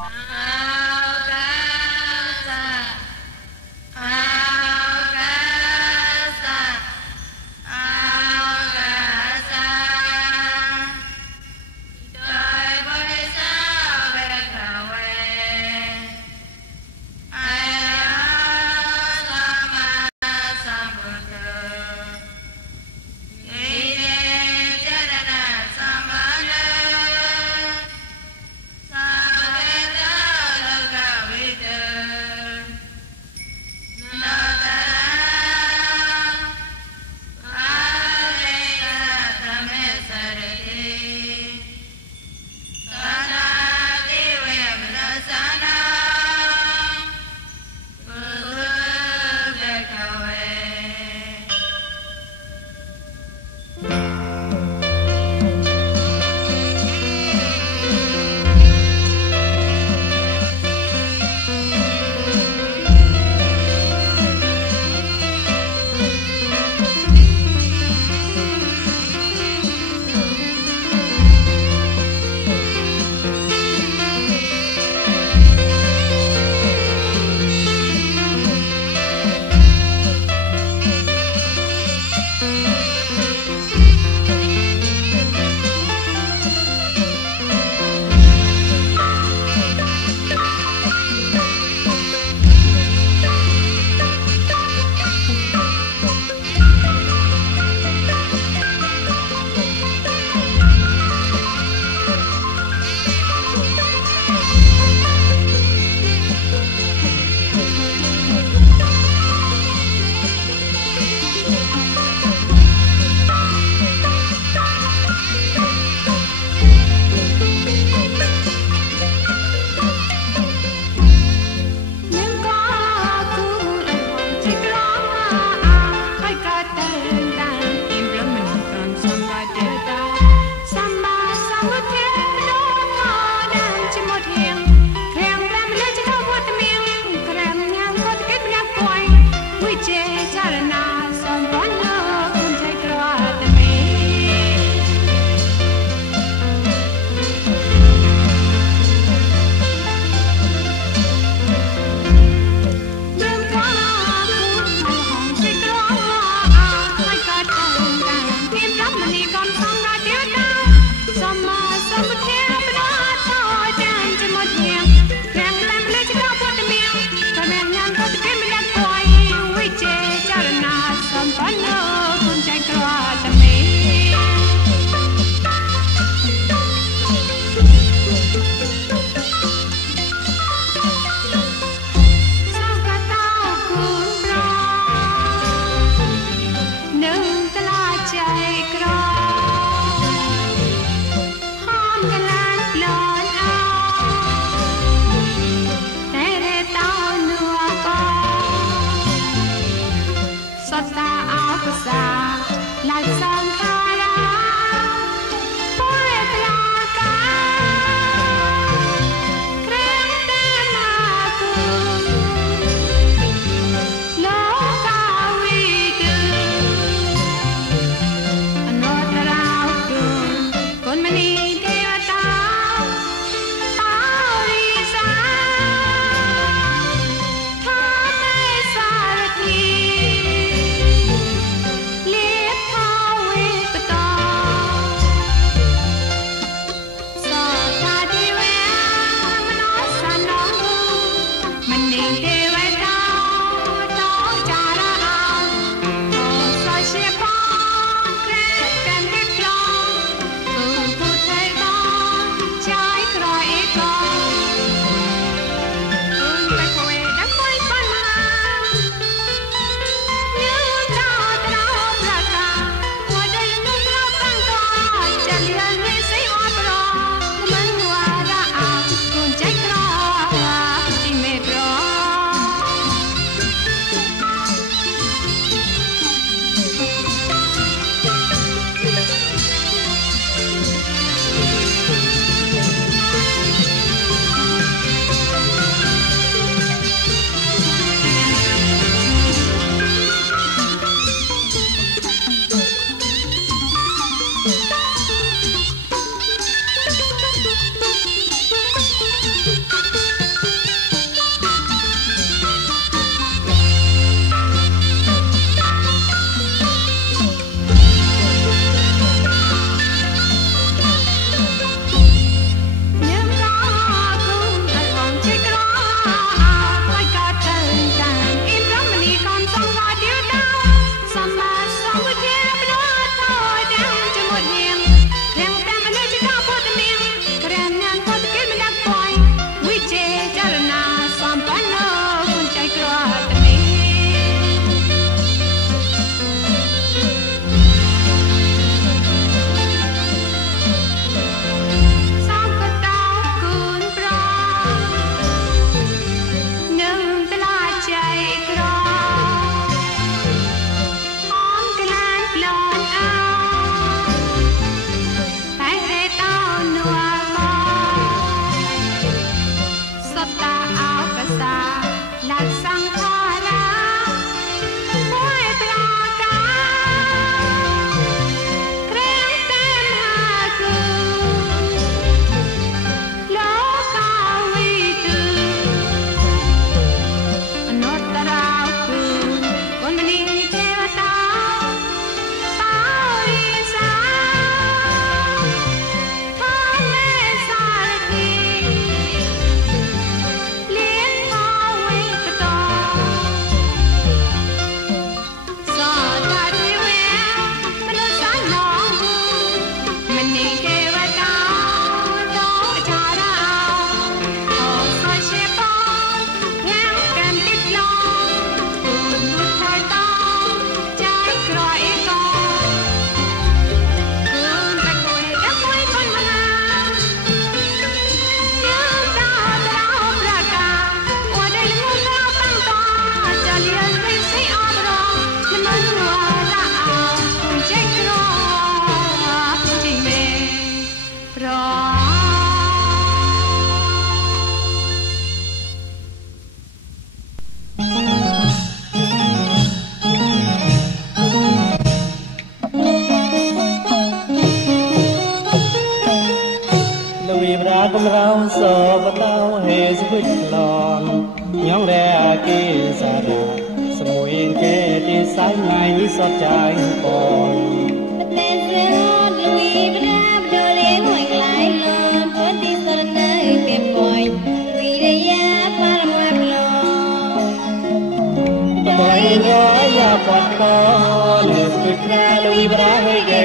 သ បំរៅសបតៅហេសវិក្លនញងរែអាគិសារៈសមួយគេទីសាយថ្ងៃសតចាយបងតែស្រោតលុយប្រាបដលេងមួយក្លាយលំពុទ្ធិសរនៅពីបុយវិរិយាបរមប្លដោយយាបតកលពិក្រាលុយប្រាហេកេ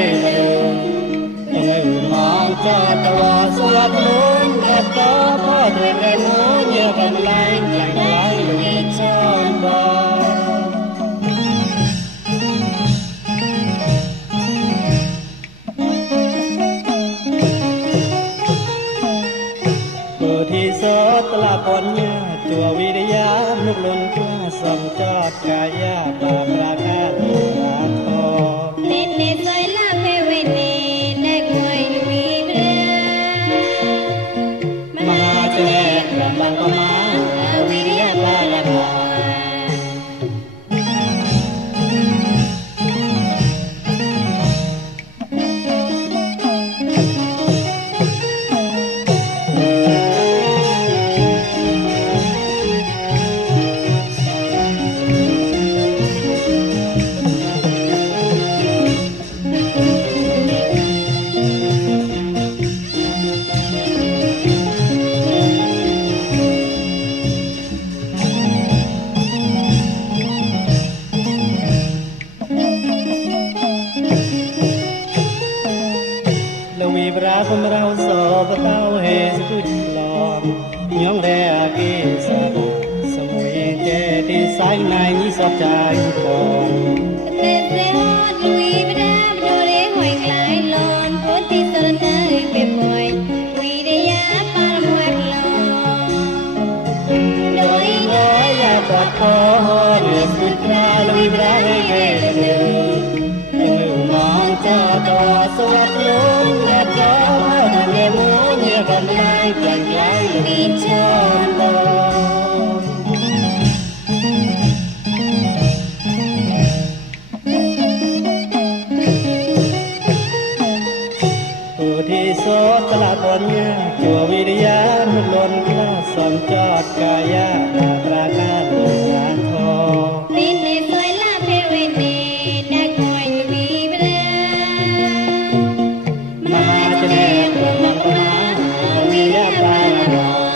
មកចតវសវតលងកតផតរកេមញកំឡែងខ្លាំងខ្លាយលុយចំបងពុទ្ធិសតលបញ្ញាជួវិរិយាមុខលន់ខ្លាសំចតកាយាបាប្រាកាទរាធនេនេសៃឡាភេវេនេអ្នកមួយវិរិមហាចេរំបងកមាវិរិយបារមបំរៅសបតៅហេសវិក្លនញងរែអាគិសារៈសមួយគេទីសាយថ្ងៃសតចាយបងតែស្រោតលុយប្រាបដលេងមួយក្លាយលំពុទ្ធិសរនៅពីបុយវិរិយាបរមប្លដោយយាបតកលពិក្រាលុយប្រាហេកេមកចតវសវតលងកតកំឡែងខ្លាំងខ្លាយលុយចំបងពុទ្ធិសតលបញ្ញាជួវិរិយាមុខលន់ខ្លាសំចតកាយាប្រាកាទរាធនេនេសៃឡាភេវេនេអ្នកមួយវិរិមហាចេរំបងកមាវិរិយបារម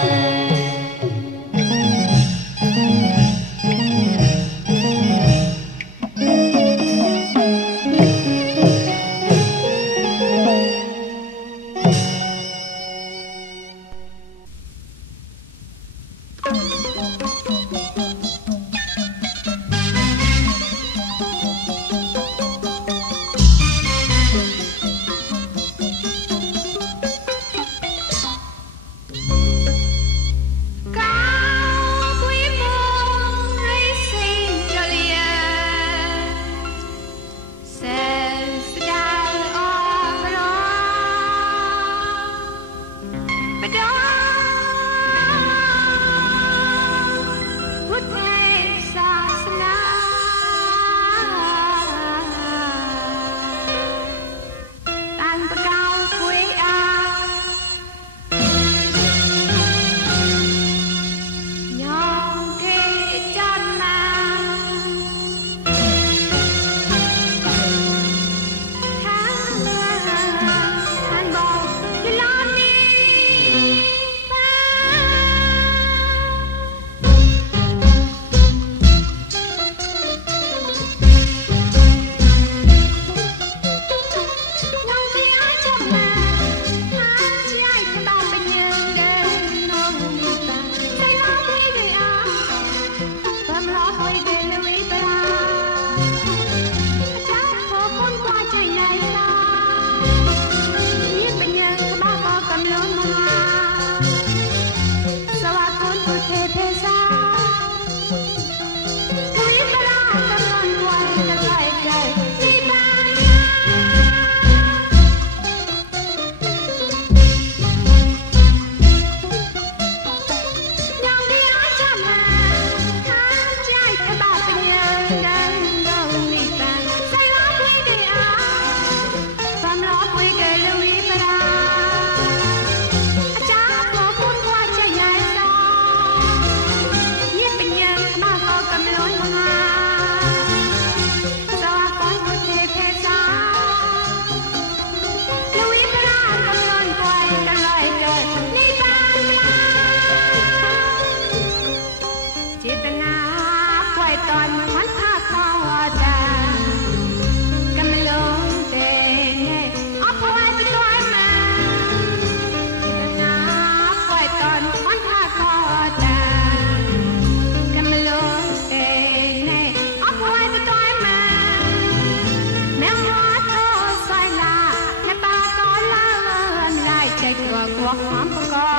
วกหอมประกอ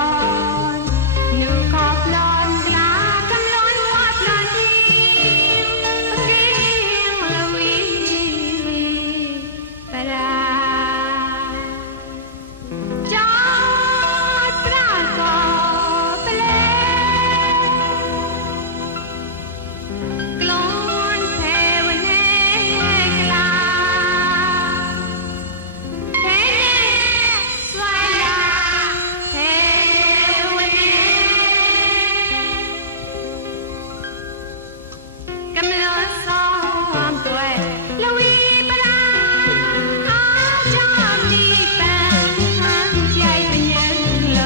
บนูกอบลอนกลากำลอนวาดลอนทีปะเกียงละวีปะราจอดปรากอปะเลกลอนเพวเนกลาเทสวายลาเทวเนกำลังซ้อมตัวละวีปราอาจอมดีแปงทางใจเป็นยังโล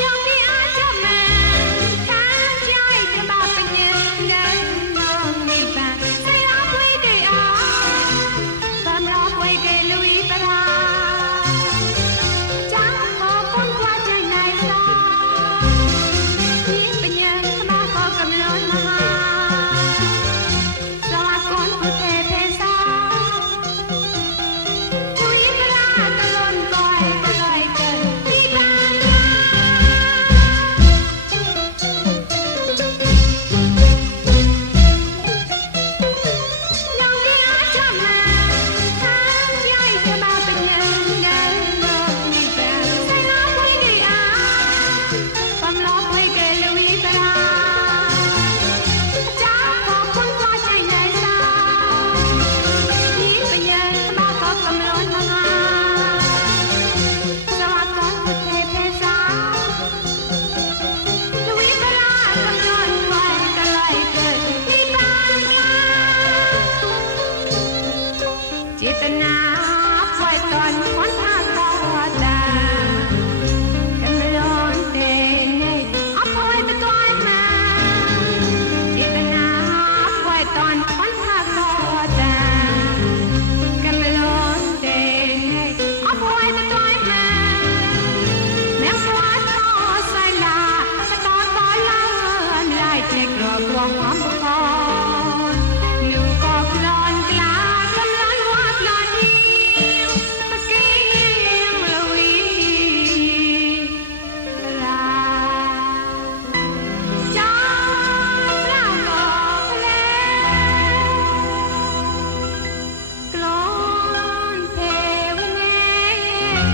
ยอมที่อาจจะมาทางใจจะบาเป็นยังเดินมองมีแปงใส่รับไว้ได้อาตามรับไว้ได้ลุยปราจังขอคนกว่าใจในสายิ่งเป็นยังมาขอกำลังมาสวัสดิ์คนผู้เทเพสาลุยปราตะลอนปล่อยปล่อยเกิดที่บ้านยอมที่อาจจะมาทางใจจะมาเป็นยังเดินมองมีแปงใส่รับไว้ได้อาความรับไว้แก่ลุยปราจ้าขอคนกว่าใจในสายิ่งเป็นยังมาขอกำลังมาสวัสดิ์คนผู้เทเพสาลุยปรากำลังไว้ก็เลยเกิดที่บ้านยอมเจตนาปล่อยตอนคนภาคต่อตากำลังเต้นให้เอาปล่อยไปก่อนมาเจตนาปล่อยตอนคนภาคต่อตากำลังเต้นให้เอาปล่อยไปก่อนมาแม้ว่าต่อสายลาจะต่อลาลายเทกรอบวงหอมประกอบนูกอบลอนกลากำลังวาดลอนหิวปะเกียงละวีปราจอดปรากอปะเลกลอนเพวเน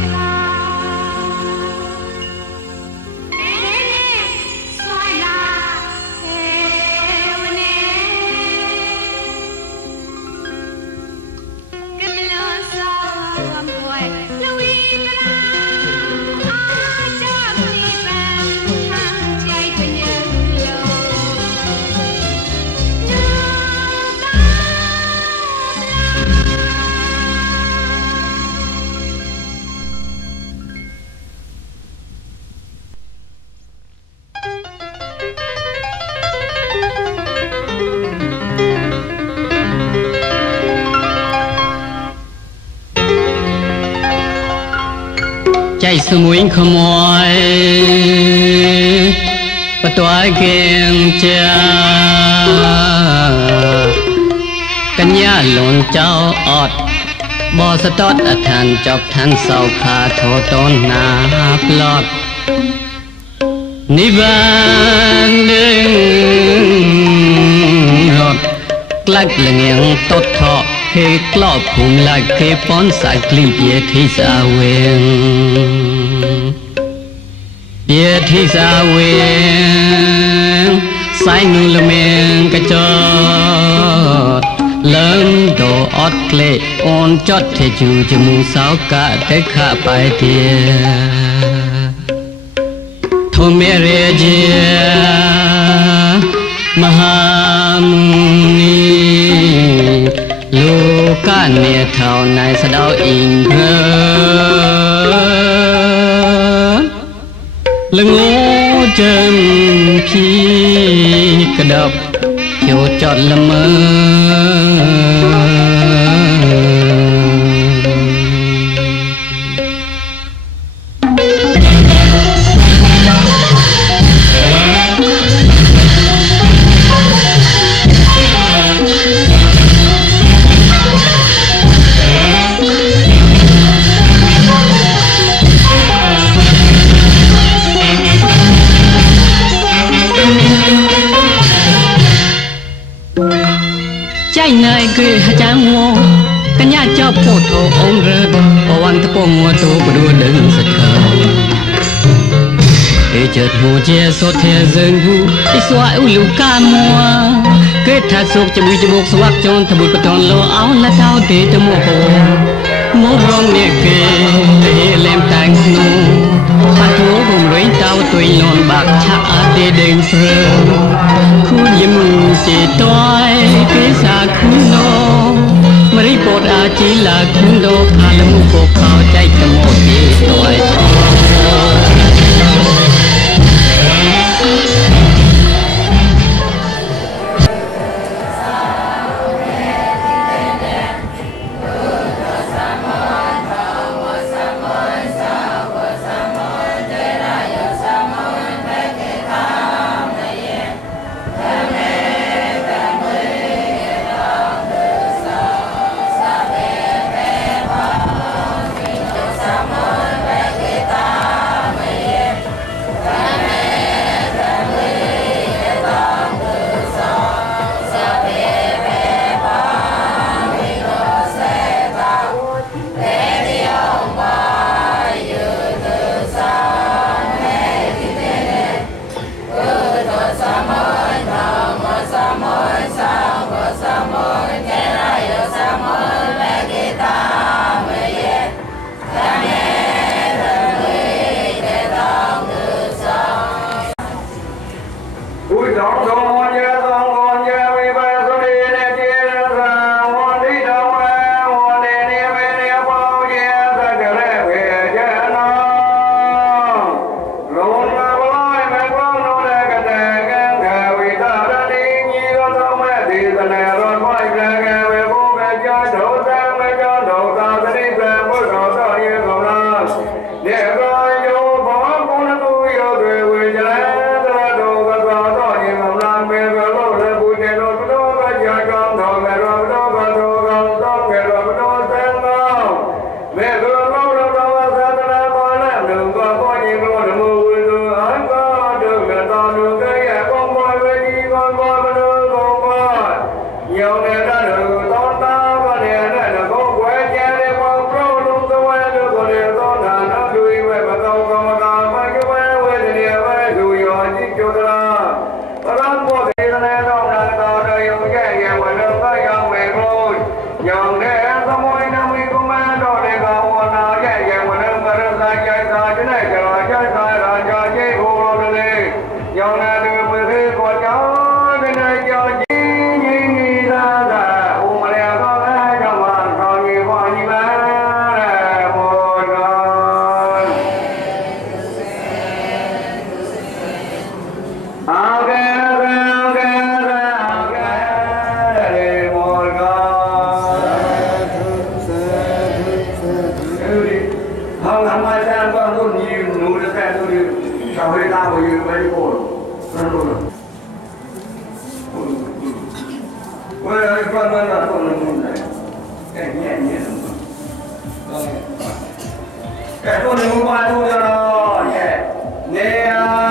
กลาเทสวายลาเทวเนกำลังซ้อมป่วยละวีปราอาจจะมีแปงทางใจเป็นยังโลน้ำตาใจสมุยขโมยปะตัวเก่งจ้ากัญญาหลวงเจ้าออดบ่สะตอดอทานจอบทันเศร้าคาโทต้นนาปลอดนิบานดึงรถกลักละเงียงตดทอเฮกลอบภูมิลักเคปอนสายกลีเปียที่สาเวงเปียที่สาเวงสายนูละเมงกระจอดเลิงโดออดเกลออนจอดเทจูจมูกสาวกะเตข้าไปเตียโทเมเรเจียมหามุนีลูกาเนียเท่าในสะดาวอิงเพลินละงูเจิมพี่กระดับเขียวจอดละเมอ เ nhớ phô thô ông rớt Ô anh thấp bông mua tô bà đua đừng giật khờ Để chợt mùa che sốt thề dần hù Để xóa ưu lưu ca mùa Kết thả sốc cho bùi cho bốc xóa chôn Thả bùi bà tròn lô áo là thao tế cho mùa hồ Mô rong nè kê Để lem tàng nô Pha thố vùng rối tao tuổi lòn bạc chả để đền phơ Khu diệm chỉ toài Kế xa khu nô Mà rì bột chỉ là khu nô Khá là mù bộ khao chạy tầm mô tế toài Yeah.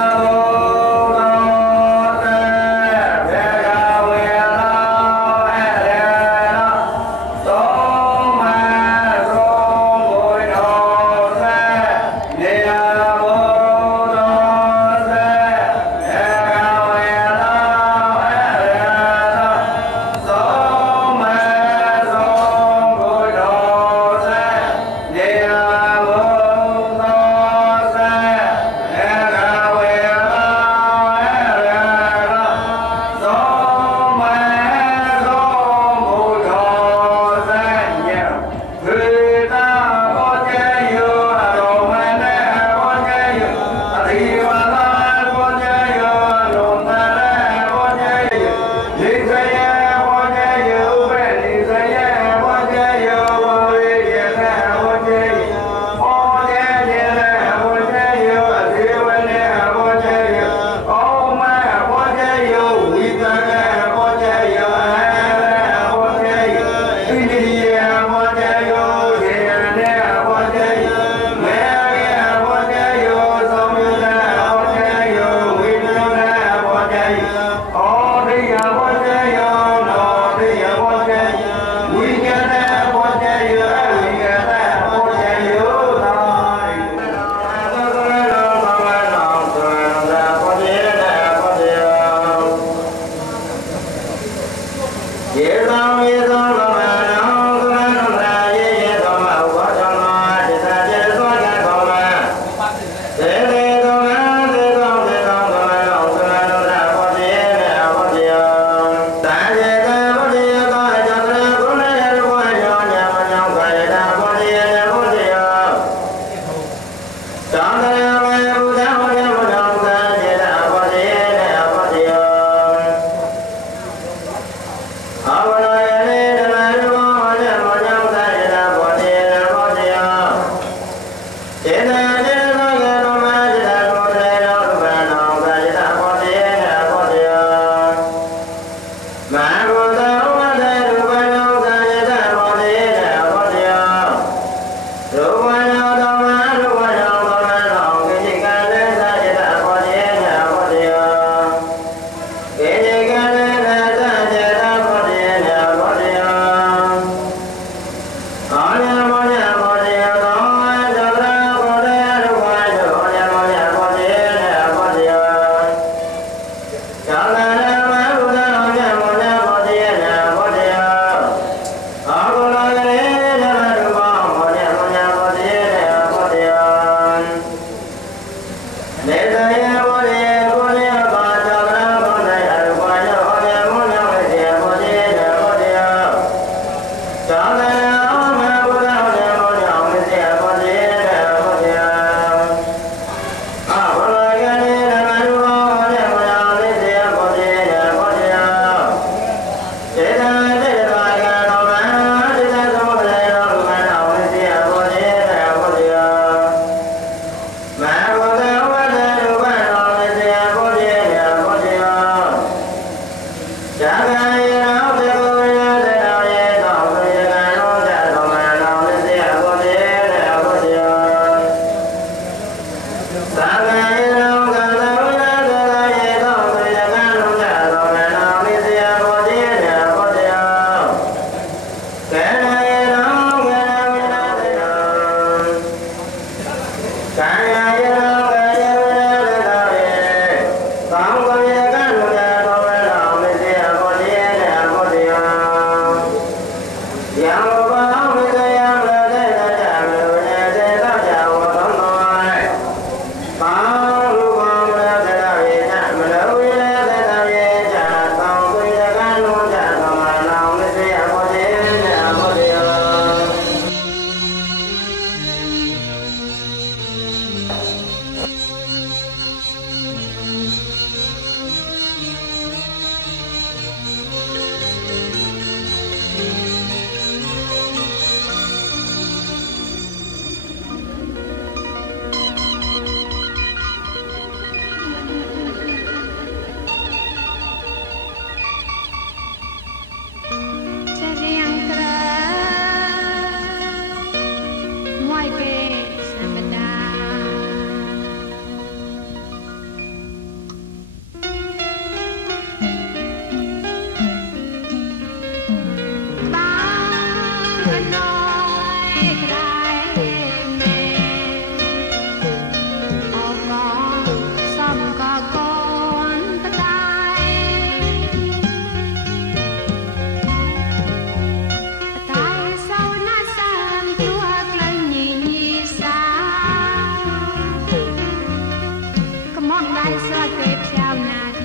Hãy subscribe cho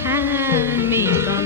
kênh Ghiền Mì Gõ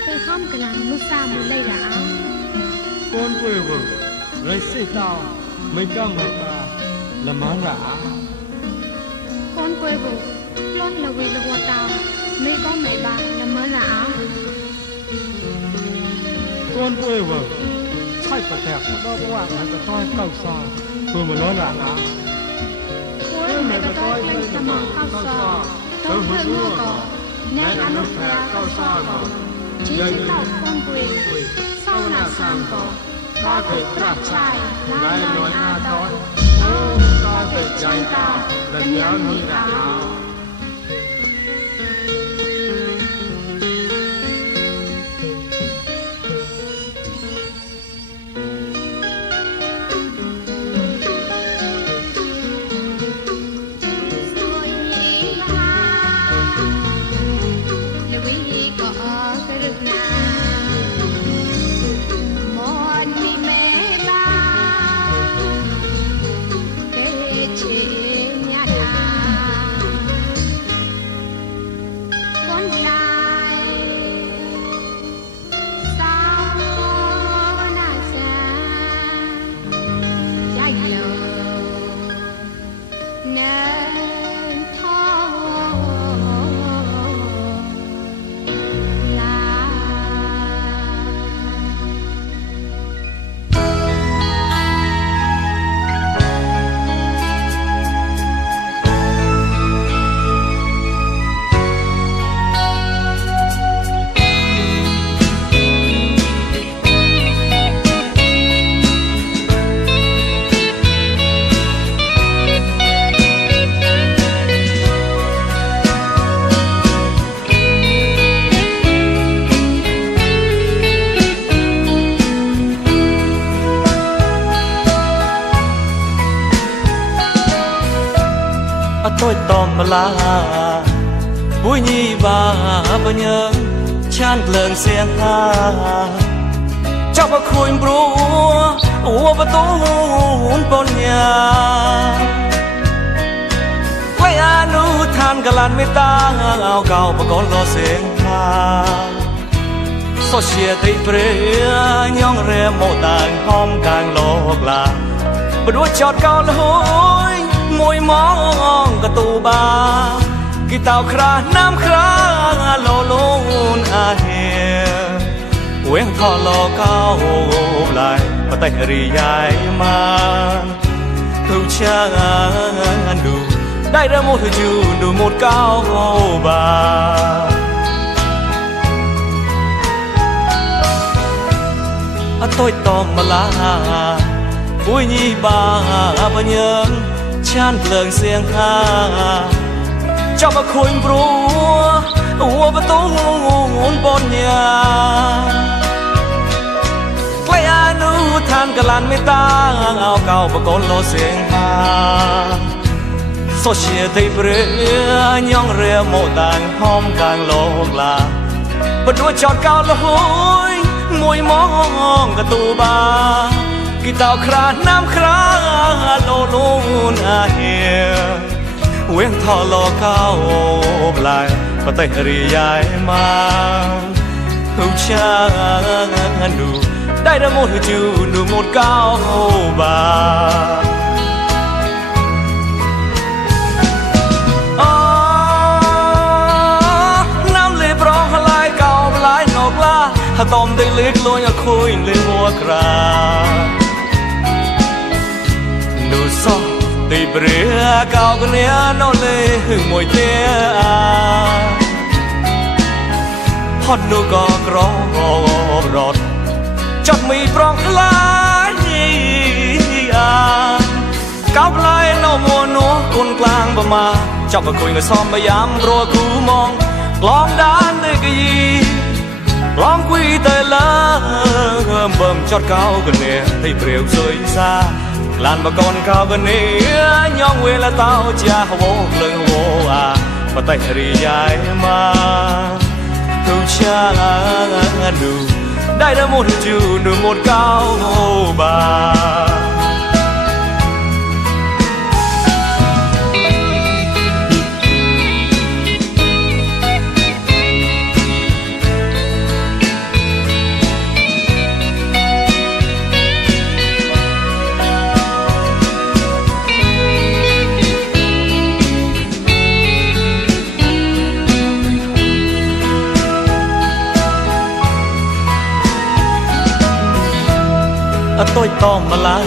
để không bỏ lỡ tôi tòm lá vui nhi bà bà nhớ chan lợn xiên ha cho bà khui bố ua bà tốn bọn nhà lấy anu than cả làn mê ta ao cao bà con lo xiên ha so chia tay pre nhong re mô tàn hôm càng lộc là bà đua chọt cao lối môi mong cả tù ba kỳ tàu khra nam khra lô lôn à hè quen thọ lò cao lại và tay rì dài man thâu cha đủ đây ra một thứ đủ một cao bà tôi tòm mà lá vui nhi bà nhớ chan lợn xiên ha cho bà khôi bố ua bà tốn bọn nhà lấy anu than cả làn mê ta ao cao bà con lo xiên ha so chia tay pre nhong re mô tàn hôm càng lộc là bà đua chọt cao lối môi mong cả tù ba kỳ tàu khra nam khra lô lôn à hè quen thọ lò cao lại và tay rì dài mang hữu cha đủ đây là một chữ đủ một cao bà nam lê brong lại cao lại nọc la tòm tay lết lôi à khôi lên mua cra nụ so tay bể cao cái nia nó lê hừng mùi tia hot nụ có gro rọt chót mì prong lái cao lại nó mua nó con klang bà mà chọc vào khôi người xóm bà yam rồi cú mong lon đan nơi cái gì lon quy tay lá bầm chót cao gần nè tay bèo rơi xa làn bà con cao gần nè nhong quê là tao cha vô lưng vô à và tay rì dài mà thâu cha đủ đây là một chữ đủ một cao bà tôi tòm mà lá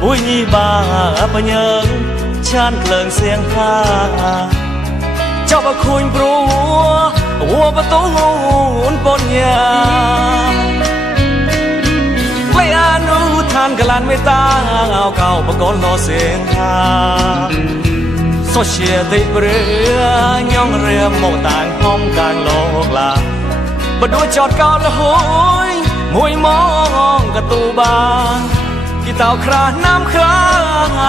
vui nhi bà nhớ chan lợn xiên ha cho bà khôi bố ua bà tốn bọn nhà lấy anu than cả làn mê ta ao cao bà con lo xiên ha so chia tay pre nhong re mô tàn hôm càng lộc là bà đua chọt cao lối môi mong cả tù ba kỳ tàu khra nam khra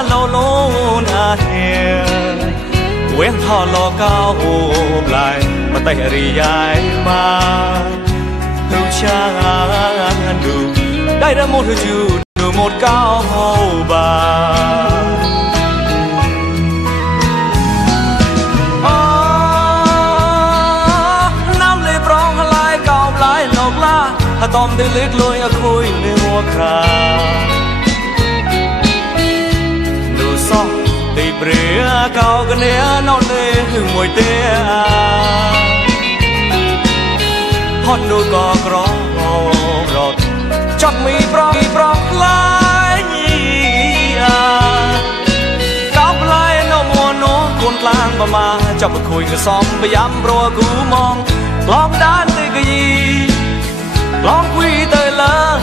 lô lôn à hè quen thọ lò cao lại mà tay rì dài mà hữu cha đủ đây là một chữ đủ một cao bà nam lê prong lại cao lại lộc la tòm tay lết lôi à khôi lên mua cra nụ so tay bể cao cái nia nó lê hừng mùi tia hot nụ có gro rọt chót mì prong lại cao lại nó mua nó con klang bà mà cho bà khôi người xóm bà yam bro cú mong lon đan tới cái gì lon quy tới lá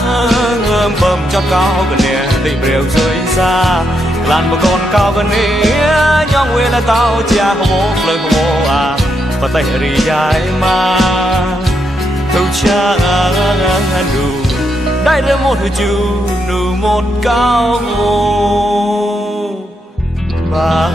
bầm cho cao gần nè tay bèo rơi xa làn bà con cao gần nè nhong quê là tao cha vô lời vô à và tay rì dài mà thâu cha đủ đây là một chữ đủ một cao บา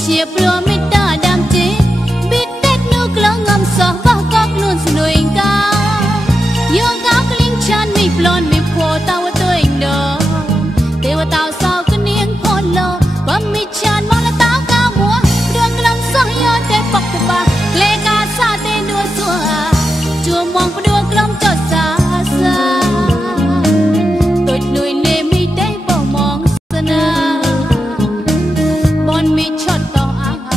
เชียบรัวไม่ได้ดำจีบิดเด็ดนูกลองงำสอบบ้ากอกลุ่นสนุยกาโยกากลิ้งชันไม่ปลอนไม่โผล่ตาวตัวเองดอกเทวตาสาวก็เนียงพอนโลว่ามีชันมองละตากามัวเรื่องกลางสอยยอดแต่ปอกตะบาเลกาซาเตนัวสัวจัวมองประดัวกลอมจอดซาซาตัวหนุ่ยเนไม่ได้บ่มองสนาบอนมีช็อตต่ออาก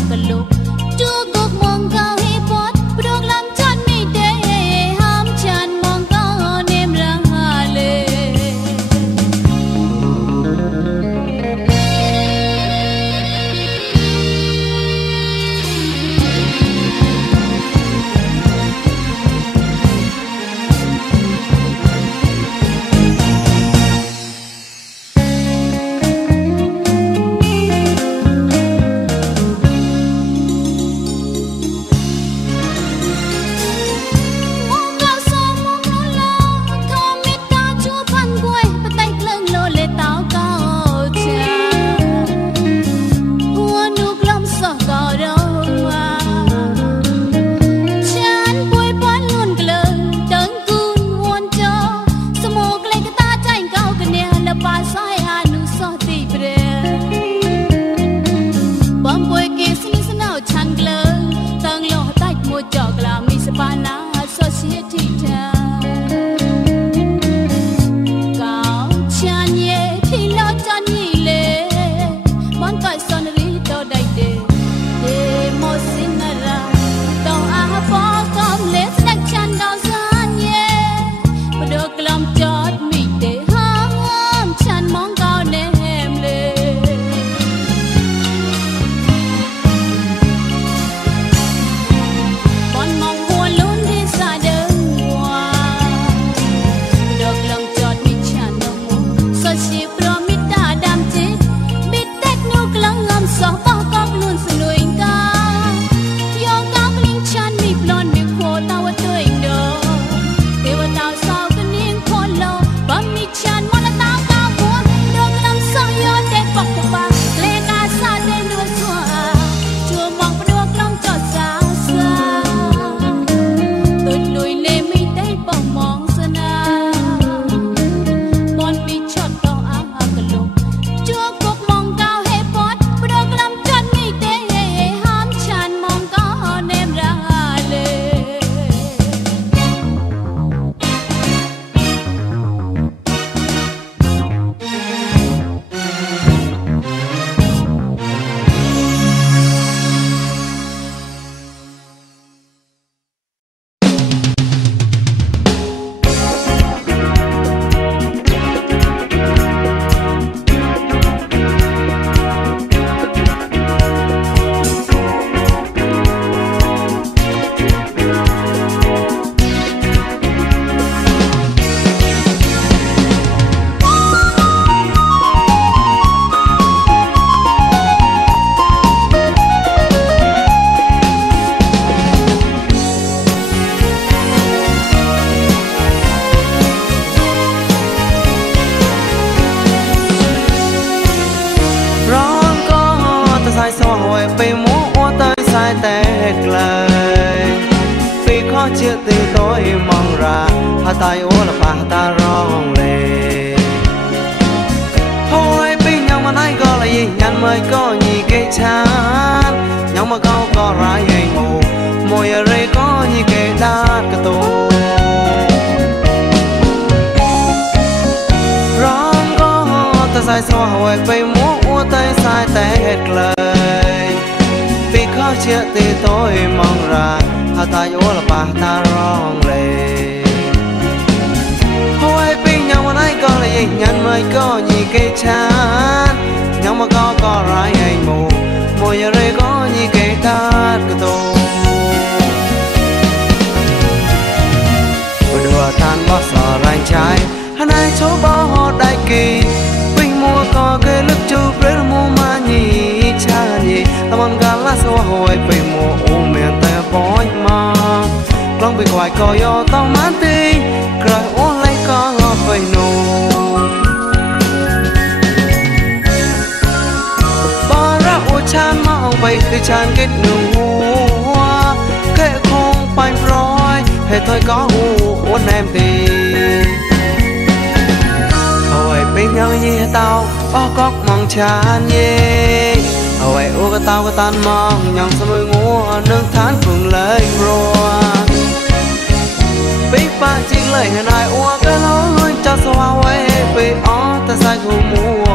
เชื่อตีตัวมองราหาตายโอละปาตาร้องเลยโอ้ยปียังมาไหนก็เลยยันไม่ก็ยีเกชานยังมาเขาก็ร้ายไอ้หมูมวยอะไรก็ยีเกดาดกระตูร้องก็แต่สายสวายไปมัวอัวใจสายแต่เหตุเลยปีเขาเชื่อตีตัวมองราหาตายโอละปาตาร้องเลยโอ้ยปียังมาไหนก็เลยยันไม่ก็ยีเกชานยังมาเขาก็ร้ายไอ้หมูมวยอะไรก็ยีเกดาดกระตูไปดูทานบ่สอแรงใจฮันไอโชบ่ได้กี่ปีมัวก็เคยลึกจูเปรย์มัวมาหนีชาดีตะมันกาลาสวะหอยไปมัวอูเมียนแต่ปอยมากลองไปควายก็ยอต้องมันตีใครโอ้ไรก็ไปโน่บาระอุชานมองไปคือชานเก็ดหนึ่งหัวแค่คงไปปล่อยให้ถอยก็หูอ้วนแนมตีเอาไว้เป็นยังยี่เตาป้อกอกมองชานเย่เอาไว้อูก็เตาก็ตันมองยังสมุยงัวนึ่งทานฝึ่งเลยรัวปีป้าจริงเลยให้นายอ้วก็ร้องจะสว่างไว้ไปอ้อแต่ใส่หูมัว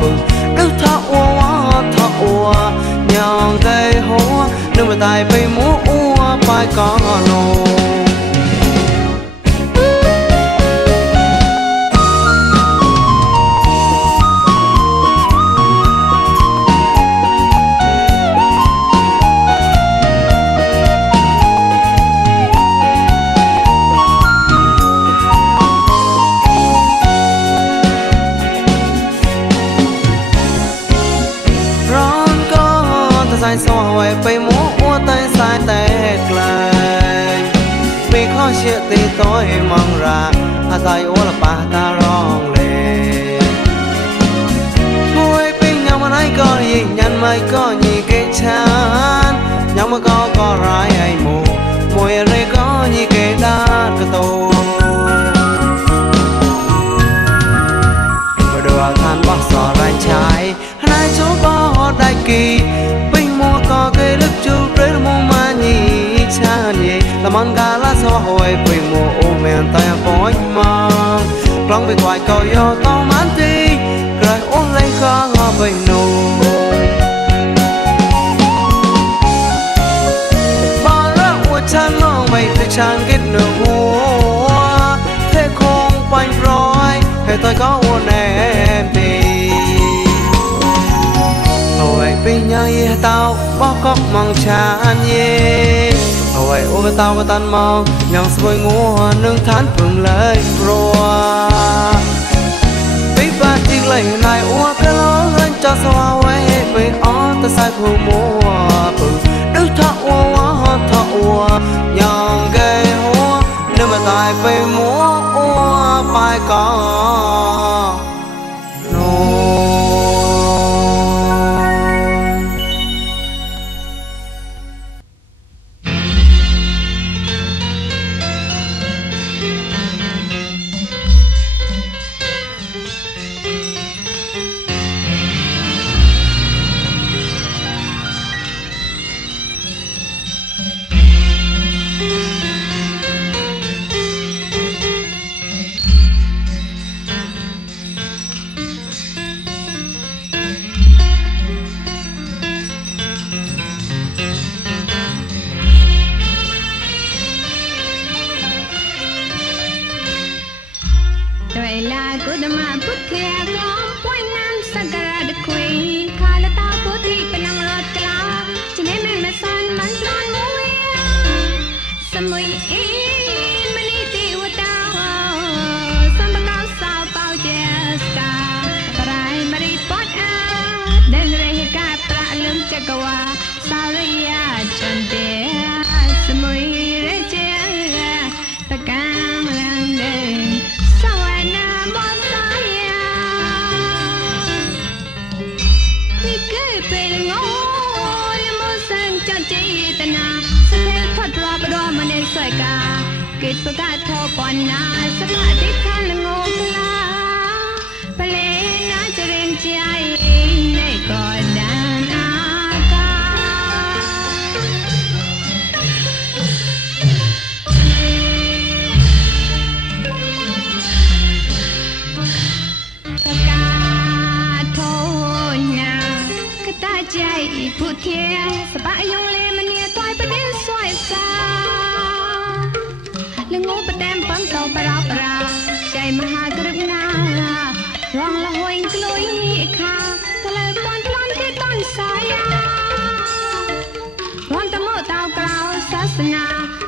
บึงนึกท่าอ้วท่าอ้วยองใจหัวนึกมาตายไปมัวอ้วไปก่อนโนสวยไปมัวอัวใจสายแต่ไกลมีข้อเชื่อตีตัวมองราหาใจโอละปาตาร้องเลยป่วยปียังมาไหนก็ยิ่งยันไม่ก็ยิ่งเกชานยังมาก็ร้ายไอ้หมูมวยอะไรก็ยิ่งเกดาดกระตูมาดูทานบ่สอแรงชายนายโชบ่ได้กี่มัวก็เคยลึกจูเปรย์มัวมาหนีชาดีละมันกาลาสวะหอยไปมัวโอเมียนแต่ปอยมากลองไปควายก็ยอต้องมันตีใครโอ้ไรก็ไปโน่บาระอวดฉันมองไปแต่ฉันคิดหนึ่งหัวแค่คงไปร้อยให้ตัวก็อ้วนแน่ตีปียังยี่เตาบ่ก็มองชานเย่เอาไว้โอ้ก็เตาก็ตันมองยังสวยงัวนึ่งทานพึ่งเลยรัวปีป้าจริงเลยนายอ้วกก็ร้องเงินจะสว่างไว้ไปอ้อแต่ใส่ผูมัวพึ่งดึกท่าอ้วท่าอ้วยองเกยหัวนึกมาตายไปมัวอ้วไปก่อนโน่ใส่กา กิดประกาศทอก่อนนาสละที่คันงงลาเพลน่าจะเรียนใจในก่อนดานอากาประกาศทอนาก็ตาใจผู้เทียสบายยงเลมันเนี่ยต้อยประเด็นสวยสาลงงูประเด็นปั๊มโตปราปราใจมหากรุณารองละหวยกลุยค่ะทะเลตอนพลอนที่ต้นสายร้อนตะโมตาวกล่าวศาสนา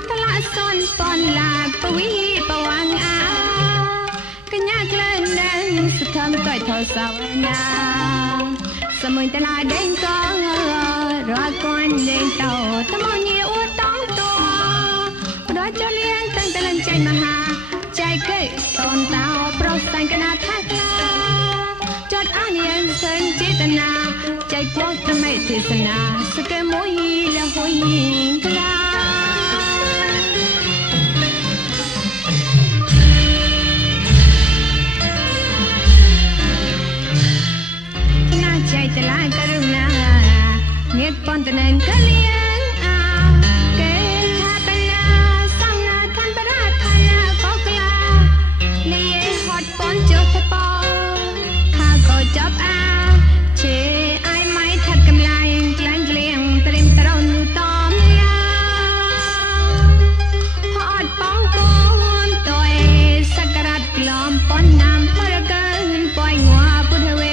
ตะละซ่อนปอนลาปวีปวังอากัญญาเคลื่อนเดินสุดทำก่อยทอสาวนาสมุยตะลาเด้งก็รอก่อนเด้งโตตะโมเนียอวดต้องตัวรอจะเลี้ยงตั้งแต่ลันใจมหาใจเกยตอนเตาโปรสังกนาทักลาจดอ่านยันเซนจิตนาใจพวกทำไมเทศนาสเกมวยและหวยกลาใจตะลากรุณาเงียบปอนตะนันกะเลียงอาเกชาปนาสังนาทันปราธนาปอกลาเลียฮอดปอนจุทะปอข้าก็จับอาเชไอไม้ทัดกำลังแกล้งเกลียงเตรียมตะรนตอมลาฮอดปองกูนตัวสักการะกลอมปอนน้ำพระเกินปล่อยงัวพุทธเวไ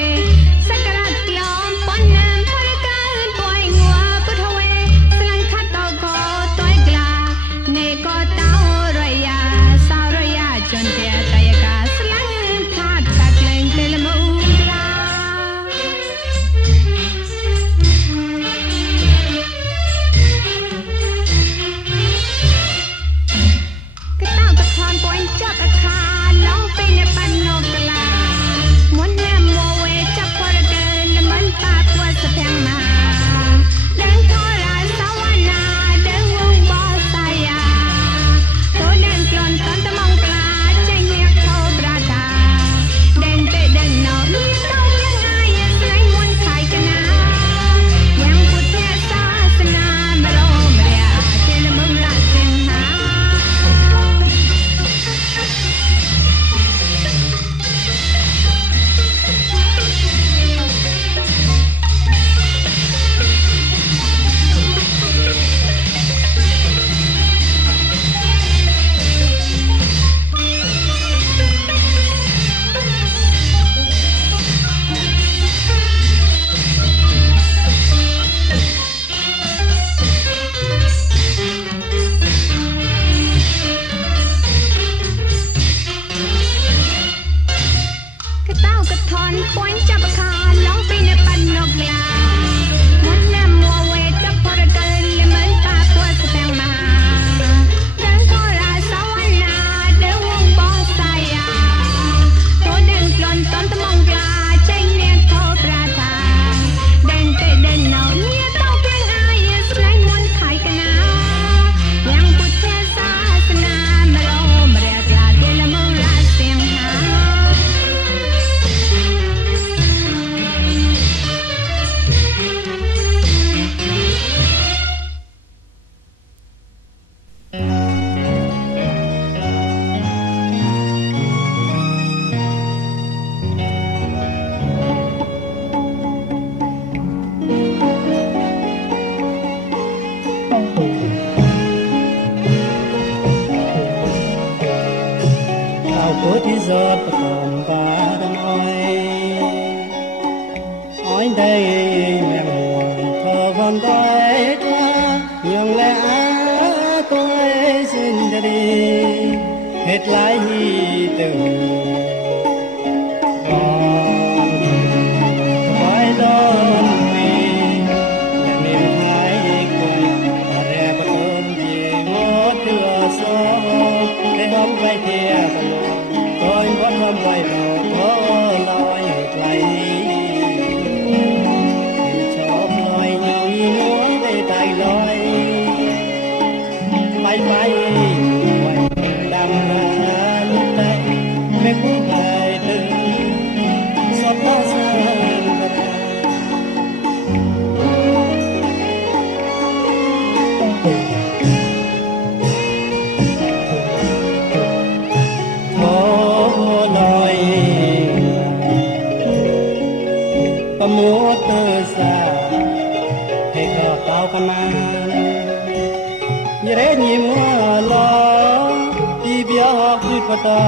ปตอ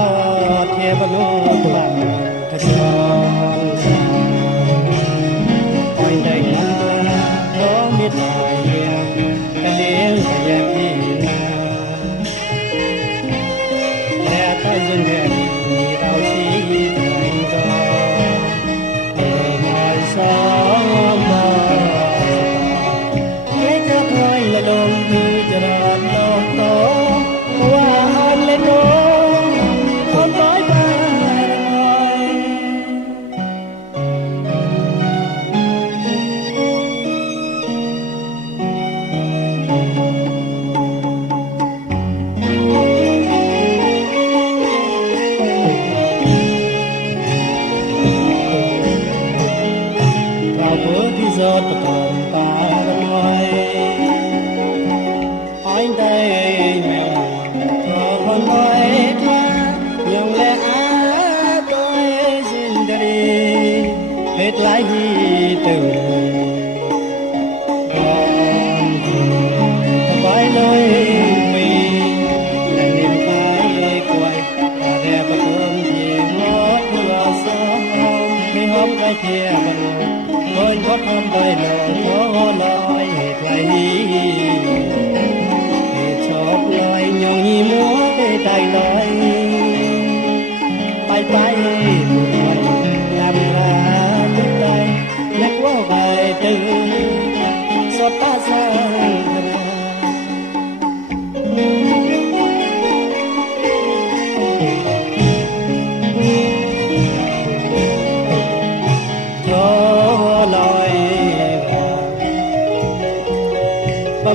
เทบโลกลังกระจรปล่อยได้น้ำตัวร้องมิตรเยี่ยมกะเลี้ยงกะแยบพี่นาและใต้ยืนเรียนเราชีวิตแห่งก็ไม่สมบูรณ์ไม่จะคอยละลมคือจะรอดโลกโตว่าเลยโตคนร้อยไป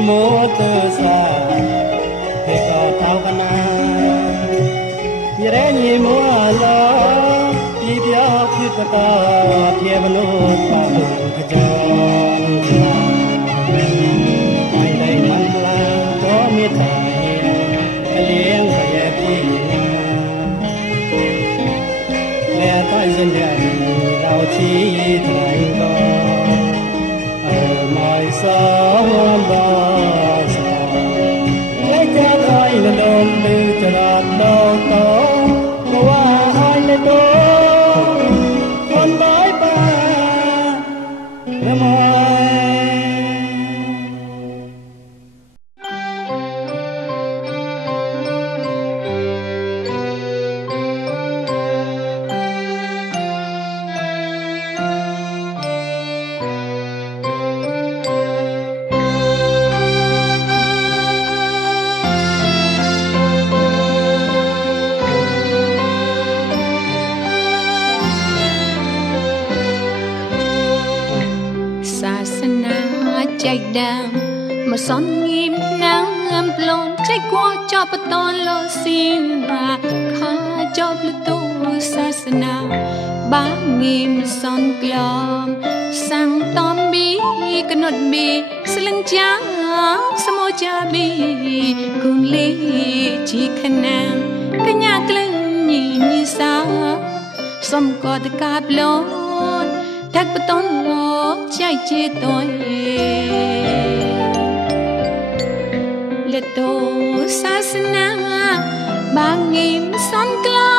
โมเตสาเฮกาทาวกนายเรนีมัวลอลีเปียพิปตาเทวโลกาขจรไปได้มันลาก็มีตาเลี้ยงแย่พี่และใต้เส้นเดือนเราชี้ทางก็ไม่สมบูรณ์ละลมดื้อจะรักโตโตว่าให้เลยโตคนบายบายละมมาสอนยิ้มน้ำปลอนใจกลัวจอบตอนโลสินราข้าจอบลุตูศาสนาบางยิ้มสอนกลอมสั่งตอมบีกนดบีสลังจ้าสมจาบีกุงลีจีขนามกะญากลึงยินิสาสมกอดกาบลอนทักปตอนโลใจเจตอยละโตศาสนาบางยิ้มสอนกลอ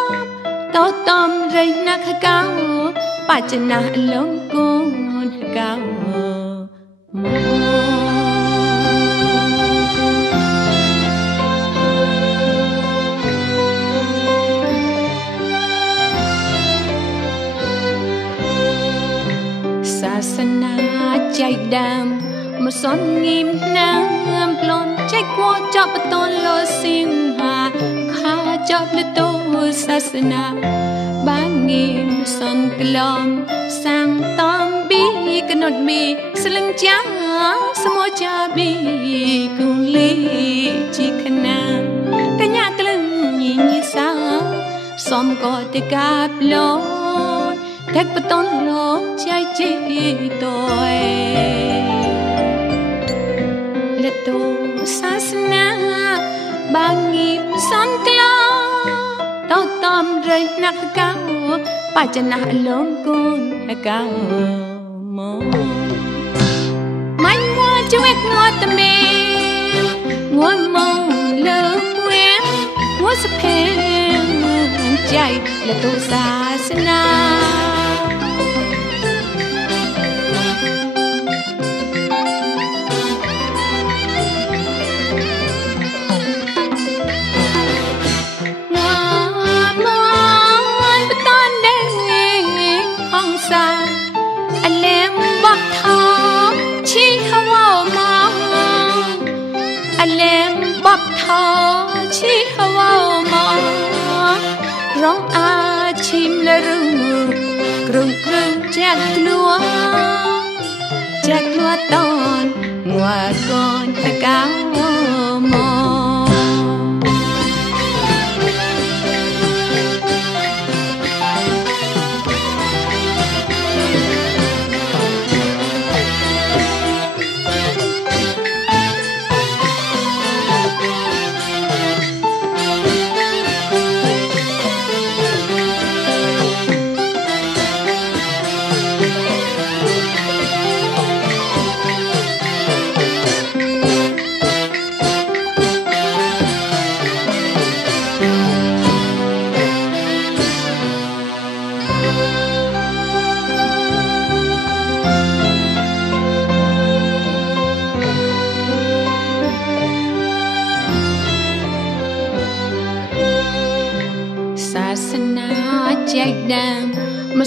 บโตตอมไรนักเก่าปัจจนาลงกุนเก่าศาสนาใจดำมาสอนยิ้มน้ำปลอนใจกลัวจอบตอนโลสิงหาข้าจอบละตูศาสนาบางยิ้มสอนกลอมสั่งตอมบีกนดบีสลังจ้าสมจาบีกุงลีจีขนามกะญากลึงยินิสาสมกอดกาบลอนแทกปตอนโลใจจีตอยละตูศาสนาบางยิ้มสอนกลอโตตอมไรนักเก่าปัจจนาลงกุนเก่ามองไม่มัวจะเวกงัวตะเมงัวมองเลิกเว้นงัวสะเพ ใจและตัวศาสนาชีฮาวามอร้องอาชิมและรู้กรุงกรุงจากกลัวตอนงัวก่อนตะกามอมา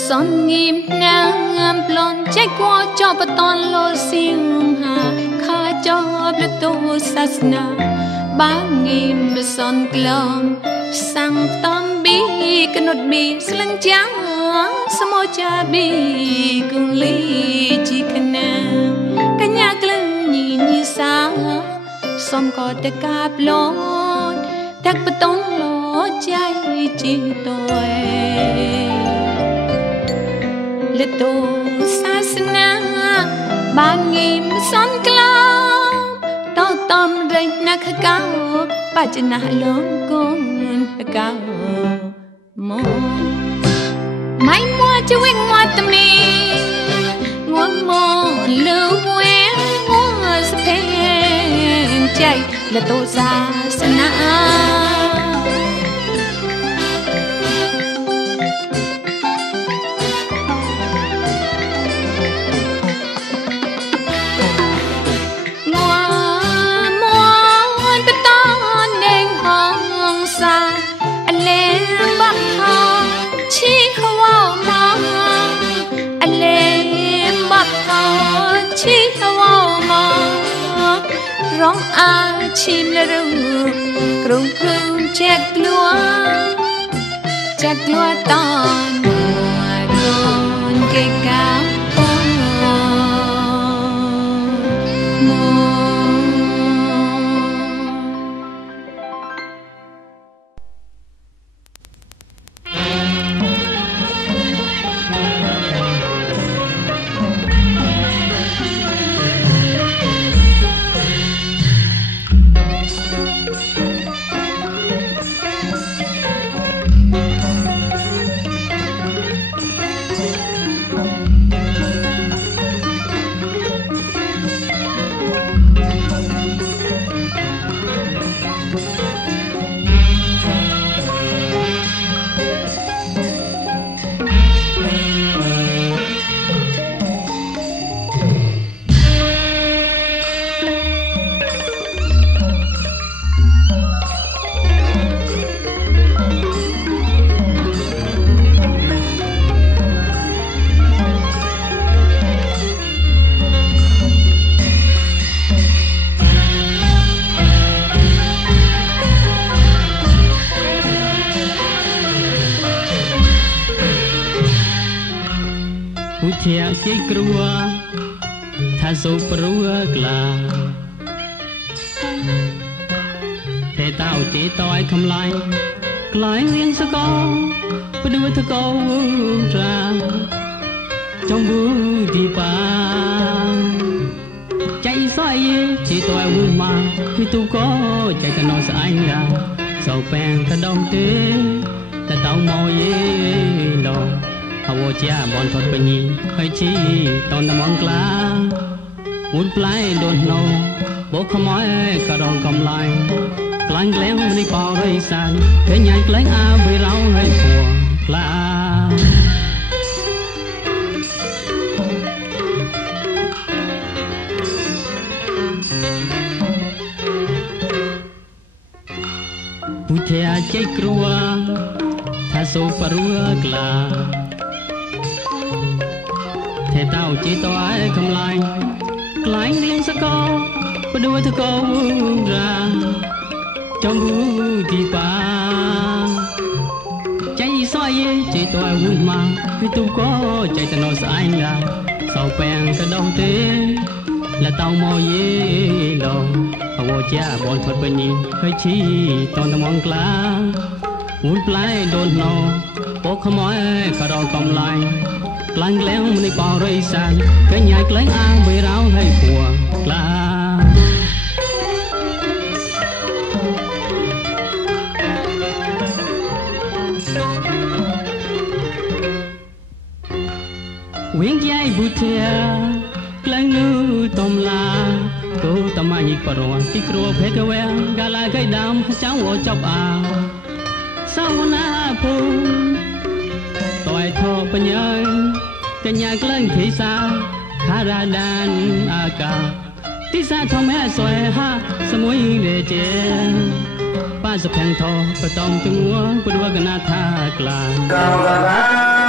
สอนงิมนางปลอนใจกว่าจอบตอนโลสิงหาข้าจอบและตัวศาสนาบางงิมมาสอนกลอมสั่งตอมบีกนดบีสลังจังสมอจาบีกุงลีจีคณากัญญากลังยีสาสมกอดกาปลอนทักปตองโลใจจีตัวและตัวศาสนาบางงิมสอนกลางต่อตอมเริงนักเก่าปัจจนาลงกุนเก่ามอไม่มัวจะวิ่งมัวตะมีงัวมอลูเวงัวสเพนใจและตัวศาสนาร้องอาชิมและรู้กรุงกรุงแจกกลัวตอนหัวก่อนเกะกะเทียเสียกลัวถ้าสูบรัวกลาแต่เต่าเจต่อยคำลายกลายเวียงสกอไปดูทะกอตราจงบูดีปาใจสอยเจต่อยวูมาคือตุก็ใจกันนอนสายงาเสาแปงกระดองเตแต่เต่ามอยดอเอาวัวจ้าบอลทอดไปยี่ให้ชี้ตอนตะมองกลาวุ้นปลายโดนโนโบกขโมยกระดองกำไลก กลางแกล้งในป่าไรสันเคยใหญ่แกล้งอาไปเราให้ผัวกลาผู้เทียใจกลัวถ้าสู้ปรัวกลาเทเต้าจีตัวไอ้คำลายกลายเลี้ยงสกอไปดูเธอก็วุ่นราจอมบูที่ป่าใจสอยใจตัววุ่นมาพี่ตุ้ก็ใจตนอสายงาเสาแปงกระดองเตะและเต้ามอเย่ดองเอาวัวจ้าบอลทอดไปนี่เคยชี้ตอนตะมองกลาวุ่นปลายโดนนอปกขโมยกระดองกำลายกลางแกล้งในป่าไรสันเคยใหญ่แกล้งอาไปเราให้ผัวกลาวิ่งใจบุตรกลางนูตอมลากูตมาหิปรวนที่ครัวเพกเวงกาลาไก่ดำเจ้าหัวจับอาสาวนาพูต่อยทอปัญญากันยากลางที่สาคาราดานอากาที่สาทอมแม่สวยฮะสมุยเวเจป้าสะแพงทอประตอมจังหัวปดวกนาทากลางกาวกะกา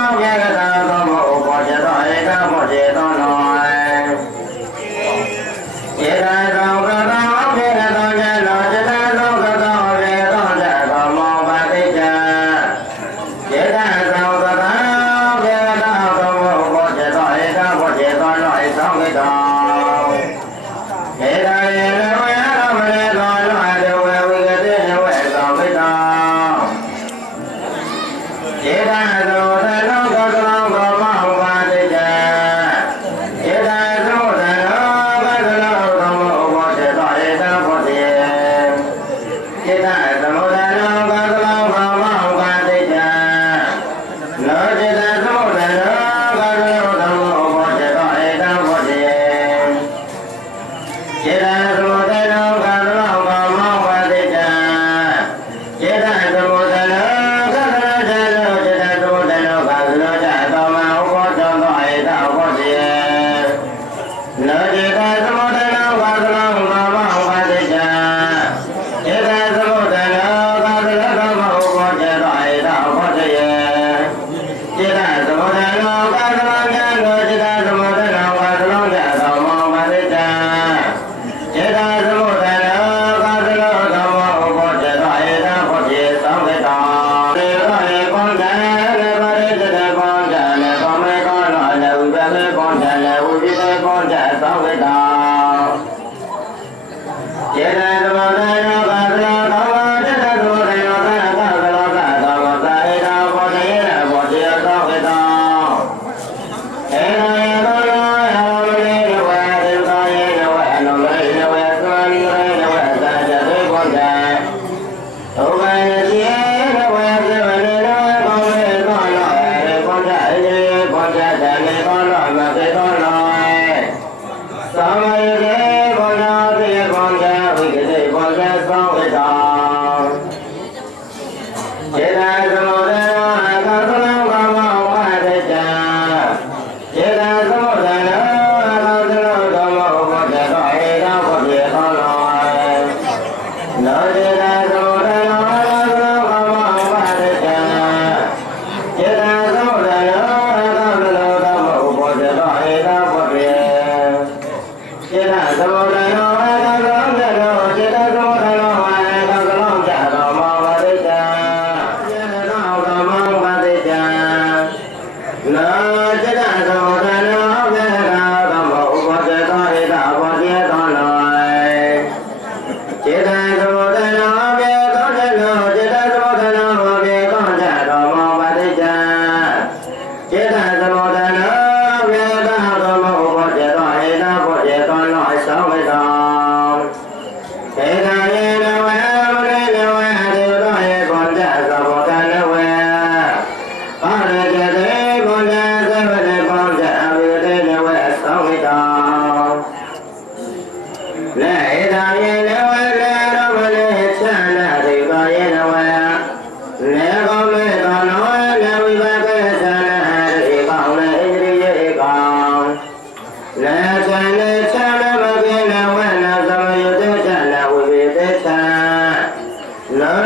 วแกกะกาวก็บ่พอจะต่อยก็บ่เจตน้อยเจได้กาวกะกาวแกกะกาวแกลอจะได้กาวกะกาวแกต้องจะก็มองปฏิจจาเจได้กาวกะกาวแกกะกาวก็บ่พอจะต่อยก็บ่เจตน้อยสองก็เจได้แล้วแม่ก็ไม่ได้ต่อยน้อยเดี๋ยวแม่วิกะเตเนี่ยแม่สองก็เจได้โตแต่น้องก็ต้องก็มองปฏิจจาเจได้โตแต่น้องก็ต้องก็มองบ่จะต่อยก็บ่เจเจได้โตแต่น้องก็ต้องก็มองปฏิจจาเนาะเจได้โตแต่น้องก็ต้องก็บ่จะต่อยก็บ่เจเจได้โตแต่น้องก็ต้องก็มองปฏิจจาเจได้โตแต่น้องHãy subscribe cho kênh Ghiền Mì Gõ để không bỏ lỡ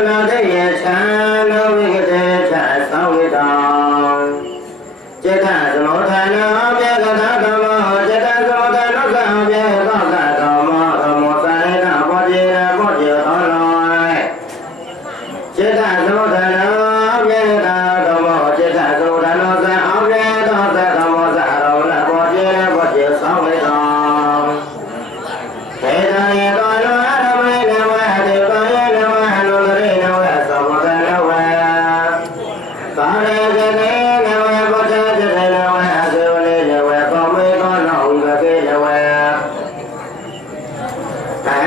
နာတဲ့ရချမ်းလုံးဝိကတဲ့ချာသောဝိတောจิตสมุทานาเบียกถาธรรมจิตสมุทานุสังเบียก็กะธรรมธรรมสัยนะปะเจนะปะเจอลอยจิตสมุทานาเบียกธรรมจิตสมุทานุสังเบียก็กะธรรมสัยนะปะเจนะปะเจสังเวทองเทตาเยตโนอะระเมนะวะเทตาเยนะวะโนเรนะวะสมุทานะวะกาเรเจเนนะวะปะเจเจนะวะเสวะเลนะวะกะเมกะนะอุกะเกนะวะกะ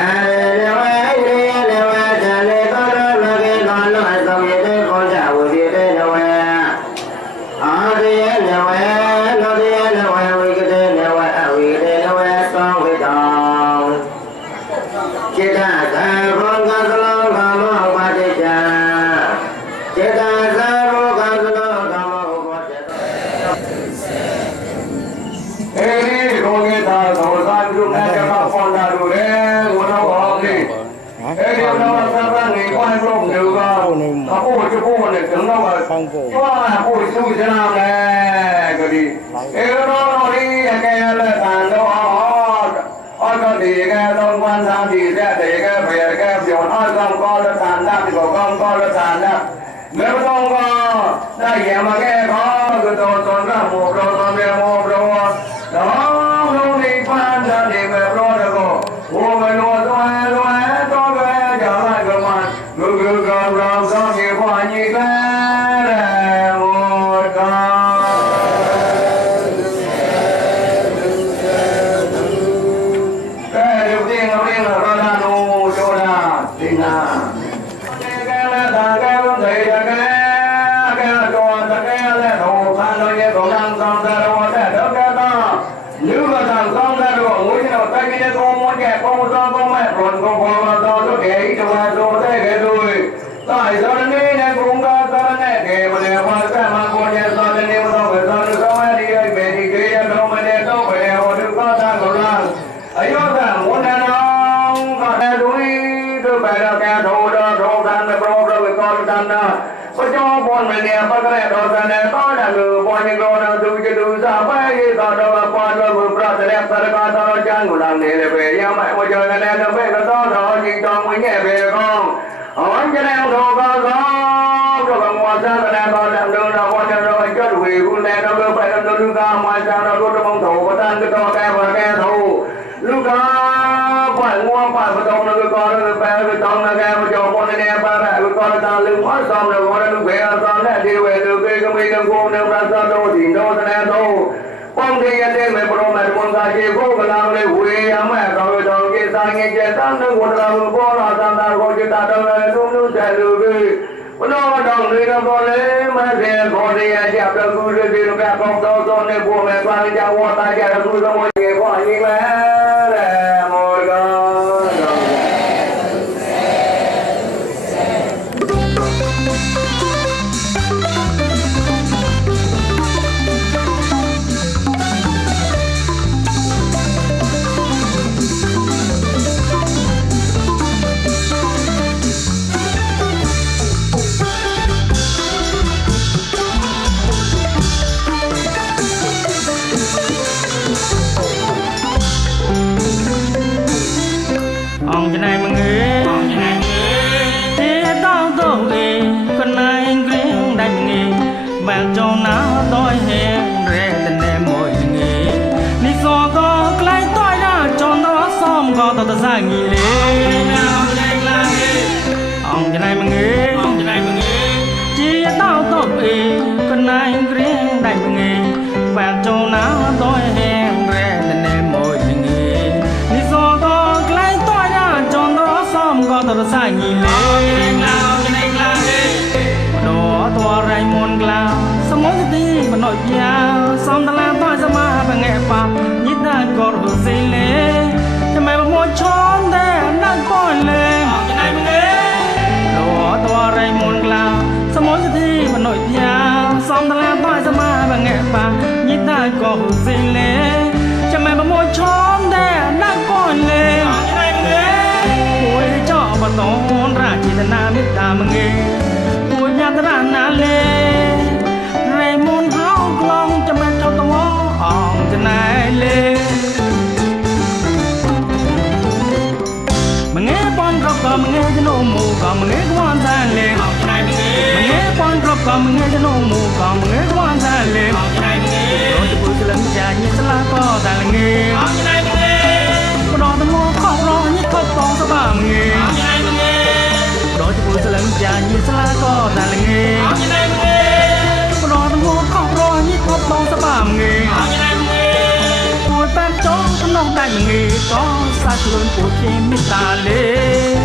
นะวะเรนะวะจาเลกะนะมะเกกะนะสัมเยเตโกจาวิเยเตนะวะอาเรนะวะนะเรนะวะวิกะเตนะวะอวิเตนะวะสังเวทังจิตตะสัมโภคะสโลกะโมปะติจาจิตตะสัมโภคะสโลกะโมปะติจาเอริโกเกตาโสสันจุนะจะมาฟอนดาดูเรอุโนโหติเอริโนสัพพะนิควายร่มเดือกะอะโปจะโปเนี่ยถึงแล้วว่าว่าโปสุชนะแลก็ดีเอริโนนี่แกละตานโลอ๋อก็ดีแกต้องวันทำดีแท้แต่แกเปลี่ยนแกเปลี่ยนอ้อต้องก็ละตานได้ที่บอกก็ละตานได้เมื่อต้องก็ได้แย่มาแก้เขาคือตัวตนก็โมโปรตนเดียวโมโปรน้องลงในบ้านจะดีแบบโปรแล้วก็โอ้ไม่รู้ตัวตัวก็จะไล่กับมันคือการเราสร้างยี่ห้อยี่แก่หมดกันแก่เรื่องที่เราเรียกเราด้านโน้โจดาดินาแก่และตาแก่ต้องใจแก่แก่ตัวตาแก่และโถพันเราเยอะของนางสองตาเราแต่เด็กแก่ก็นึกว่าทางสองตาเราโอ้ยเราใจกินตัวมันแก่ตัวมันตัวแม่ปลดก็พอเราตัวแก่จะมาตัวได้แก่ด้วยตายตอนนี้ในกรุงก็ตอนนี้แก่มาเนี่ยมาแก่มาคนเนี่ยตอนนี้มันต้องไปตอนนี้ก็ไม่ดีไอ้เบรกเกย์เราไม่ได้ต้องไปแล้วถึงก็ทางเราล่างไอ้ยอดแต่หมดแล้วน้องก็ได้ด้วยตัวไปแล้วแกโทรกันไปโปรเราไปก่อนกันนะพระเจ้าบนมันเนี่ยพระกระแสเราแต่เนี่ยก็ได้คือปอนยังโกนดูจะดูซาไปก็เราปอนเราบุปผาแต่เนี่ยสารการเราจ้างกุลังเนี่ยเลยไปยังไม่มาเจอกันแล้วเราไปก็ต้องรอยิงจองไม่แง่ไปก็อ๋อจะได้เราก็ก็บางวันจะได้ก็ได้เดินเราพอจะเราจะดูคุณแม่เราไปเราดูก็มาจากเราดูมองถูกก็ตั้งก็ต้องแก้ถูกลูกก็ปล่อยงัวปล่อยประตูเราก็เราไปเราต้องเราแก้มาจบคนเนี่ยไปเราก็ตามลืมหัวซ้อมเราก็เราเบี้ยซ้อมแน่ดีเว้ยเราก็มีเราโกงเราประสาทโดดิ่งโดแน่โตป้องที่ยังได้ไม่ปรมาจารย์การเกี่ยวกับเราเลยหุยยังไม่เราต้องเกี่ยสังเกตตั้งนึกว่าเราก็เราทำตามคนจะตามเราดูใจดูวันนั้นต้องเรียนก็เลยมาเรียนคนที่จะจับเราคุยเรื่องแบบของตัวในพวกแม่ฟังจะว่าตายจะคุยกับมันเกี่ยวกับยิ่งแล้วหมดกันจะไหนมึงที่ต้องตัวเองคนไหนเกลียงได้มึงแบบจงน้าต้อยแห้งเร่แต่แน่มวยมึงนี่สอก็ใกล้ต้อยนะจนต้องซ้อมก็ต้องสร้างงี้เลยจะไหนมึงที่ต้องตัวเองคนไหนเกลียงได้มึงแบบจงน้าต้อยแห้งเร่แต่แน่มวยมึงนี่สอก็ใกล้ต้อยนะจนต้องซ้อมก็ต้องสร้างงี้เลยตัวไรมนกลาวสมองตีมันหน่อยยาวซ้อมตลาดต้อยสมาเป็นไงป่ะยิดได้กอดหัวเสียเลยทำไมมันมัวช้อนแต่นั่งป้อนเลยตัวไรมนกลาวสมองตีมันหน่อยยาวซ้อมตลาดต้อย nghe của nhà ta nà lê rê môn hao long cho mẹ cho tao ong cho này lê mà nghe bon khóc còn mà nghe cho nô mù còn mà nghe quan ra lê mà nghe bon khóc còn mà nghe cho nô mù còn mà nghe quan ra lê rồi cho bữa lần cha như sẽ lá có ta là nghe có đo tao mua khóc lo nhất khóc to sao bà nghe rồi cho bữa lần cha như sẽ lá có ta là nghe có đo tao mua khóc lo nhất khóc to sao bà nghe tôi ban chó thằng nông đại mà nghe có xa trường của chim ta lên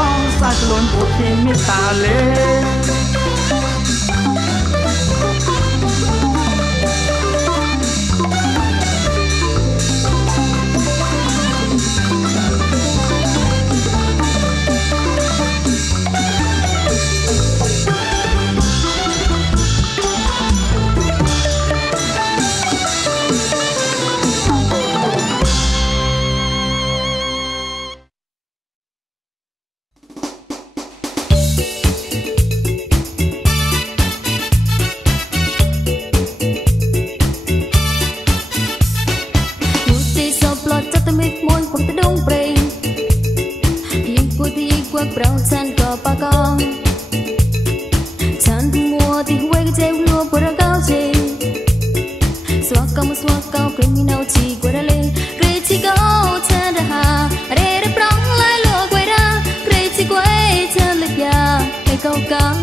Hãy subscribe cho kênh Ghiền Mì Gõ để không bỏ lỡ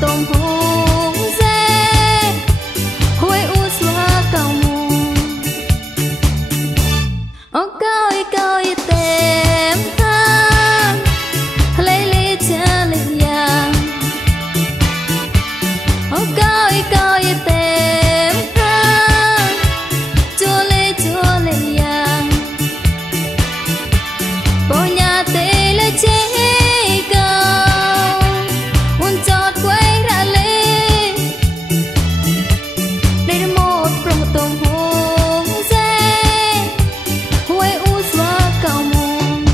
tôm hùng dê huế u xóa cao mù coi coi tem thang lấy lấy cha lấy giang coi coi tem thang chua lấy giang bỏ nhà tê lấy chế cao un chọt quay ra lên đây là một trong tôm hùng dê huế u xóa cao môn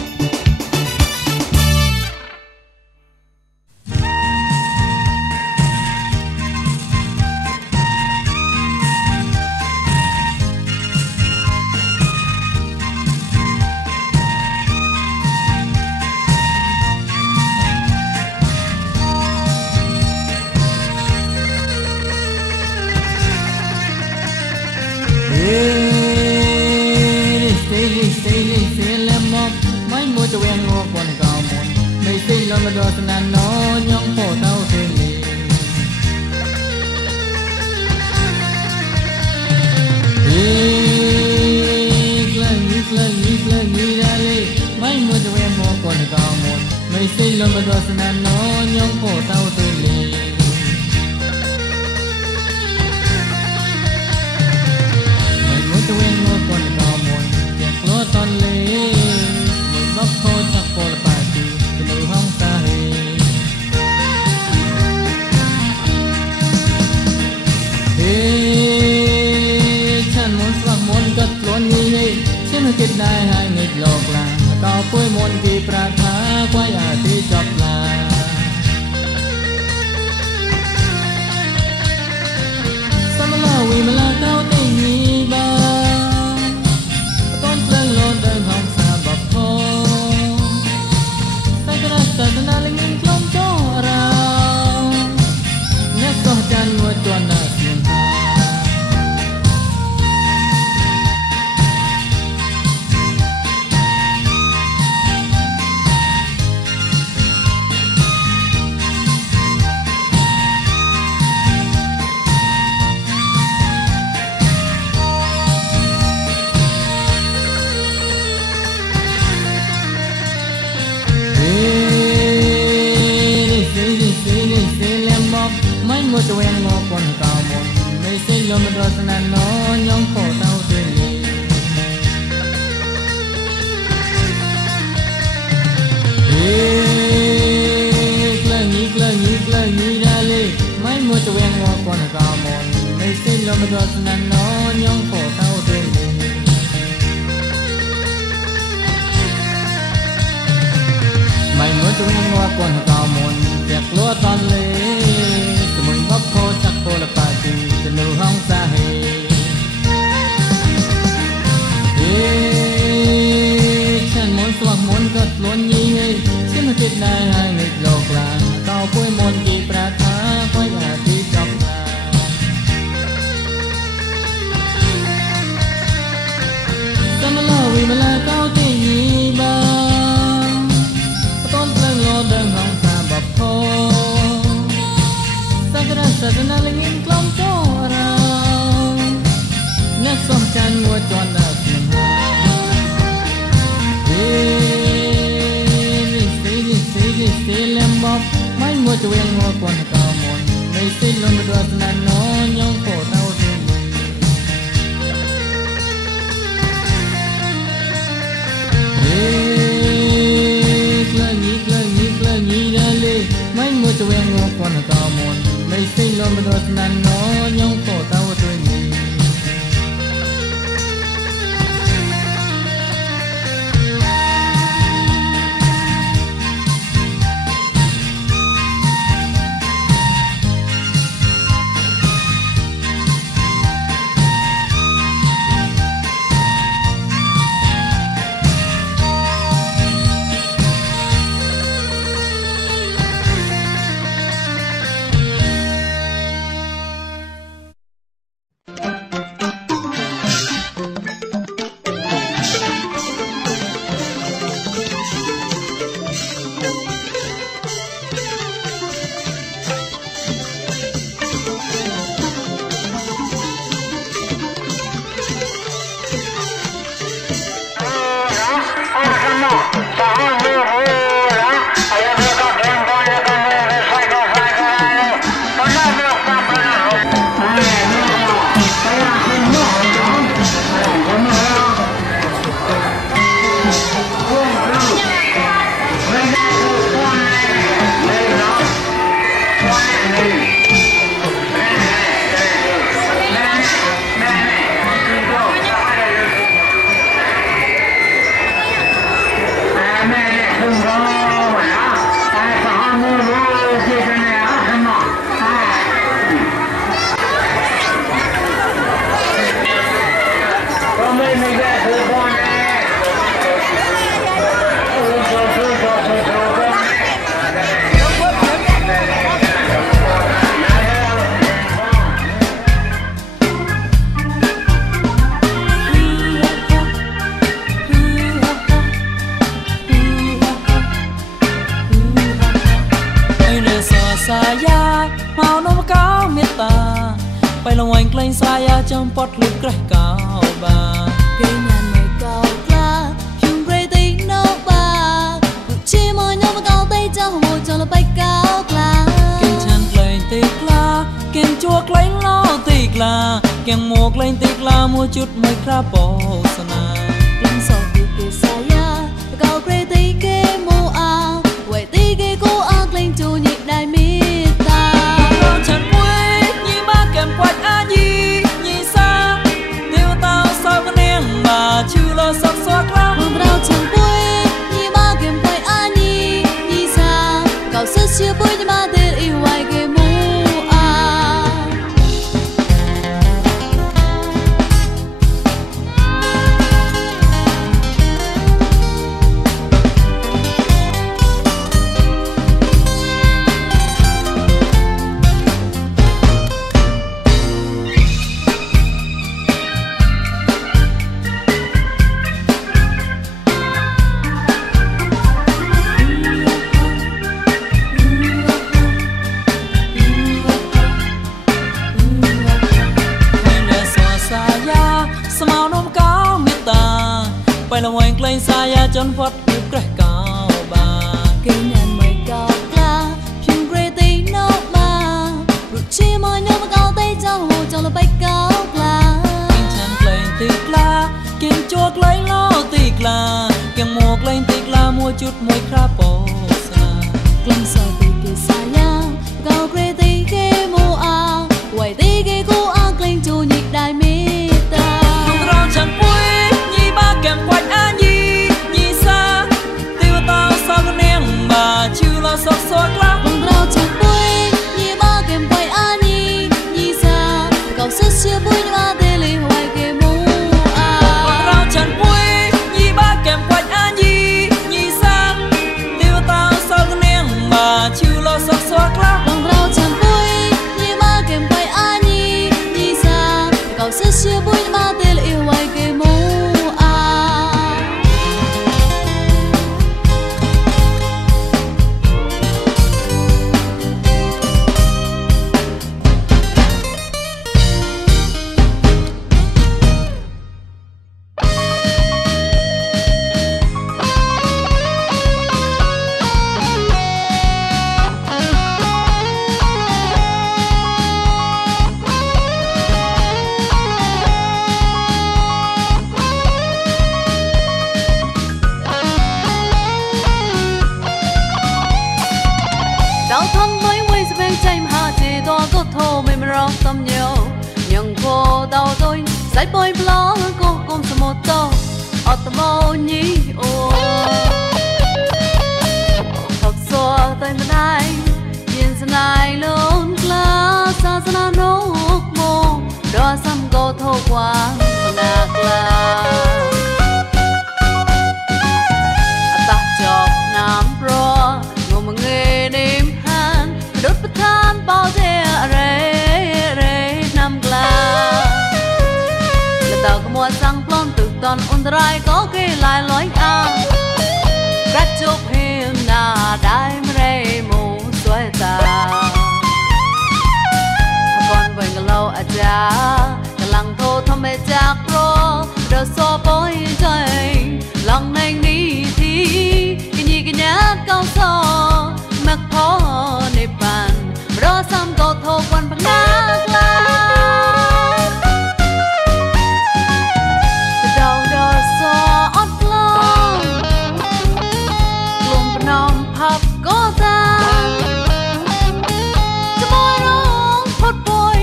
stay lem mọc mấy mùa cho em ngô còn cao môn mấy xí lo mà đo sân ăn nó nhong phổ tao xê lì Glân ra lì mấy mùa cho em ngô còn cao môn mấy xí lo mà đo sân ăn nó nhong phổ tao xê lì cho em ngô còn cao môn chẳng lo ton lê một góc thôi chắc cô là bà chị từ nụ hông xa hềฉันmuốn sắc muốn cất luôn như vậyฉันคิดได้ให้nghịchหลอกลาต่อปุ้ยมนที่ปราคาควายอาที่จบลาสมลาวิมลาเก้าได้มีบ้าđơn hồng xa bọc thô ta cái đất ta na lên những klom cho rau nhắc có chân nuôi tuần đã xiên ha mấy mùa cho em ngô còn cao môn mấy xí lo mà đo sân ăn nó nhong phổ tao xê lì glân ra lì mấy mùa cho em ngô còn cao môn mấy xí lo mà đo sân ăn nó nhong phổ tao xê lì mấy mùa cho em ngô còn cao môn đẹp lúa ton lê mình góc khô chắc cô là bà chị từ nụ hông xa hềฉันmuốn swag muốn cất luôn như vậyฉันคิดได้ให้nghịchหลอกลาต่อปุ้ยมนที่ปราคาควายอาที่จบลาสมลาวิมลาเก้าที่มีบ้าต้นเพลิงโลเดินห้องสาบับโพsa na lên những klom cho rau nhắc xong chân ngồi tròn đã xiên ha stay lem bọc mấy mùa cho em ngô còn cao môn mấy xí lo mà đo sân ăn nó nhong phổ tao xê lì glân ra lì mấy mùa cho em ngô còn cao môn mấy xí lo mà đo sân ăn nó nhong phổ tao xê lì saya mau nom kau meta pai long wang klein saya trong pot lu kreh kau ba cây nhàn mày cao la chung gray tay no ba chi mồi no cao tay cho hồ cho là bay cao la ken chan klein tik la ken chua klein lo tik la ken mo klein tik la mua chút mai kra po sana lên sầu từ cây saya cao gray tay cây mô ao quay tay cây cô ao lên chu nhịp đại mi ta chan quê nhi ba kem quạt a nhi nhi sa tiêu tao sao cái neng mà chưa lo sắp xóa la hương rau chẳng quê nhi ba kem quay a nhi nhi sa cao sức chưa bôi nhi ba tên yêu hoài cây mô ao Semau nom kau mita pai long wang klein saya chon pot lu kreh kau ba cây nhàn mày cao la chung gray tay no ba chi mồi no cao tay cho hồ cho là bay cao la ken chan klein tik la ken chua klein lo tik la ken mo klein tik la mua chút moi kra po sana lên sầu từ cây saya cao gray tay cây mô ao quay tay cây cô ao lên chu nhịp đại mi ta rau chẳng quê nhi ba kem quạt a nhi nhi sa tiêu tao sao cái neng mà chưa lo sắp xóa la hương rau chẳng quê nhi ba kem quay a nhi nhi sa cao sức chưa bôi nhi ba tên lì hoài cây mô ao rau chẳng quê nhi ba kem quạt a nhi nhi sa tiêu tao sao cái neng mà chưa lo sắp xóa la hương rau chẳng quê nhi ba kem quay a nhi nhi sa cao sức chưa bôi nhi ba tên lì hoài cây mô ao đau thân mấy mươi sẽ bên trái mà chỉ to có thô mình rong tâm nhiều nhưng cô đau tôi giải bôi lo cô cùng sự một tô ở tâm ô nhí ô thật xua tay bên ai nhìn xem ai luôn lá xa xa nốt mồ đó xăm cô thô quá nạc là ta chọc nam pro ngô mà nghe đêm han đốt bát than bao thế rê nam gla là tao có mua sang plon từ toàn ôn dry có cái lại lối a cắt chụp hiền na đai mê mù xoay ta con về ngờ lâu à cha cả lăng thô thăm mẹ cha pro đỡ so bối trời lòng này đi thi cái gì cái nhát cao so mặc khó nếp bàn đó xăm cầu thô quan bằng ngát la đầu đỡ so ót lo lùm bên nòng hấp có ta cho môi rong phốt bôi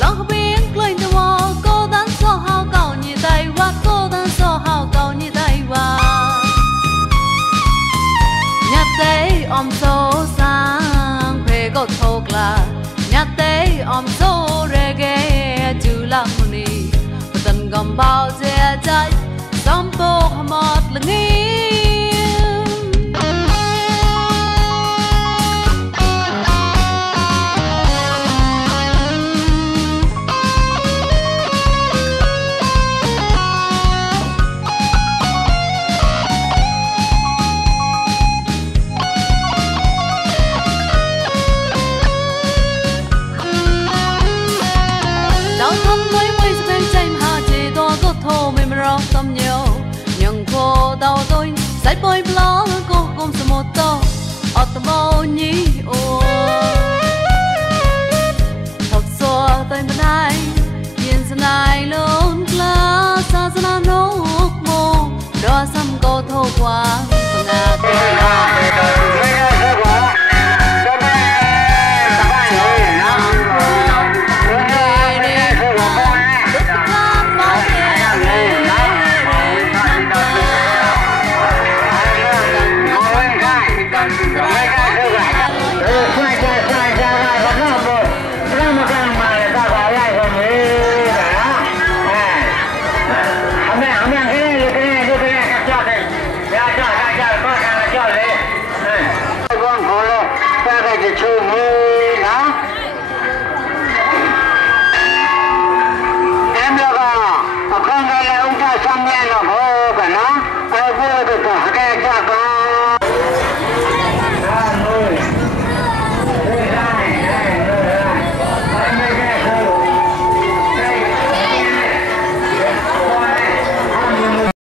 lòng không biết lên từ mò cô đánh so hao cầu như tay qua cô đánh so hao cầu như tay qua nhát tế om số sang về có thô là nhát tế om số reggae chữ là muni tần gầm bao che trái xóm tô một là nghi Sai poi blo con smoto otto ni o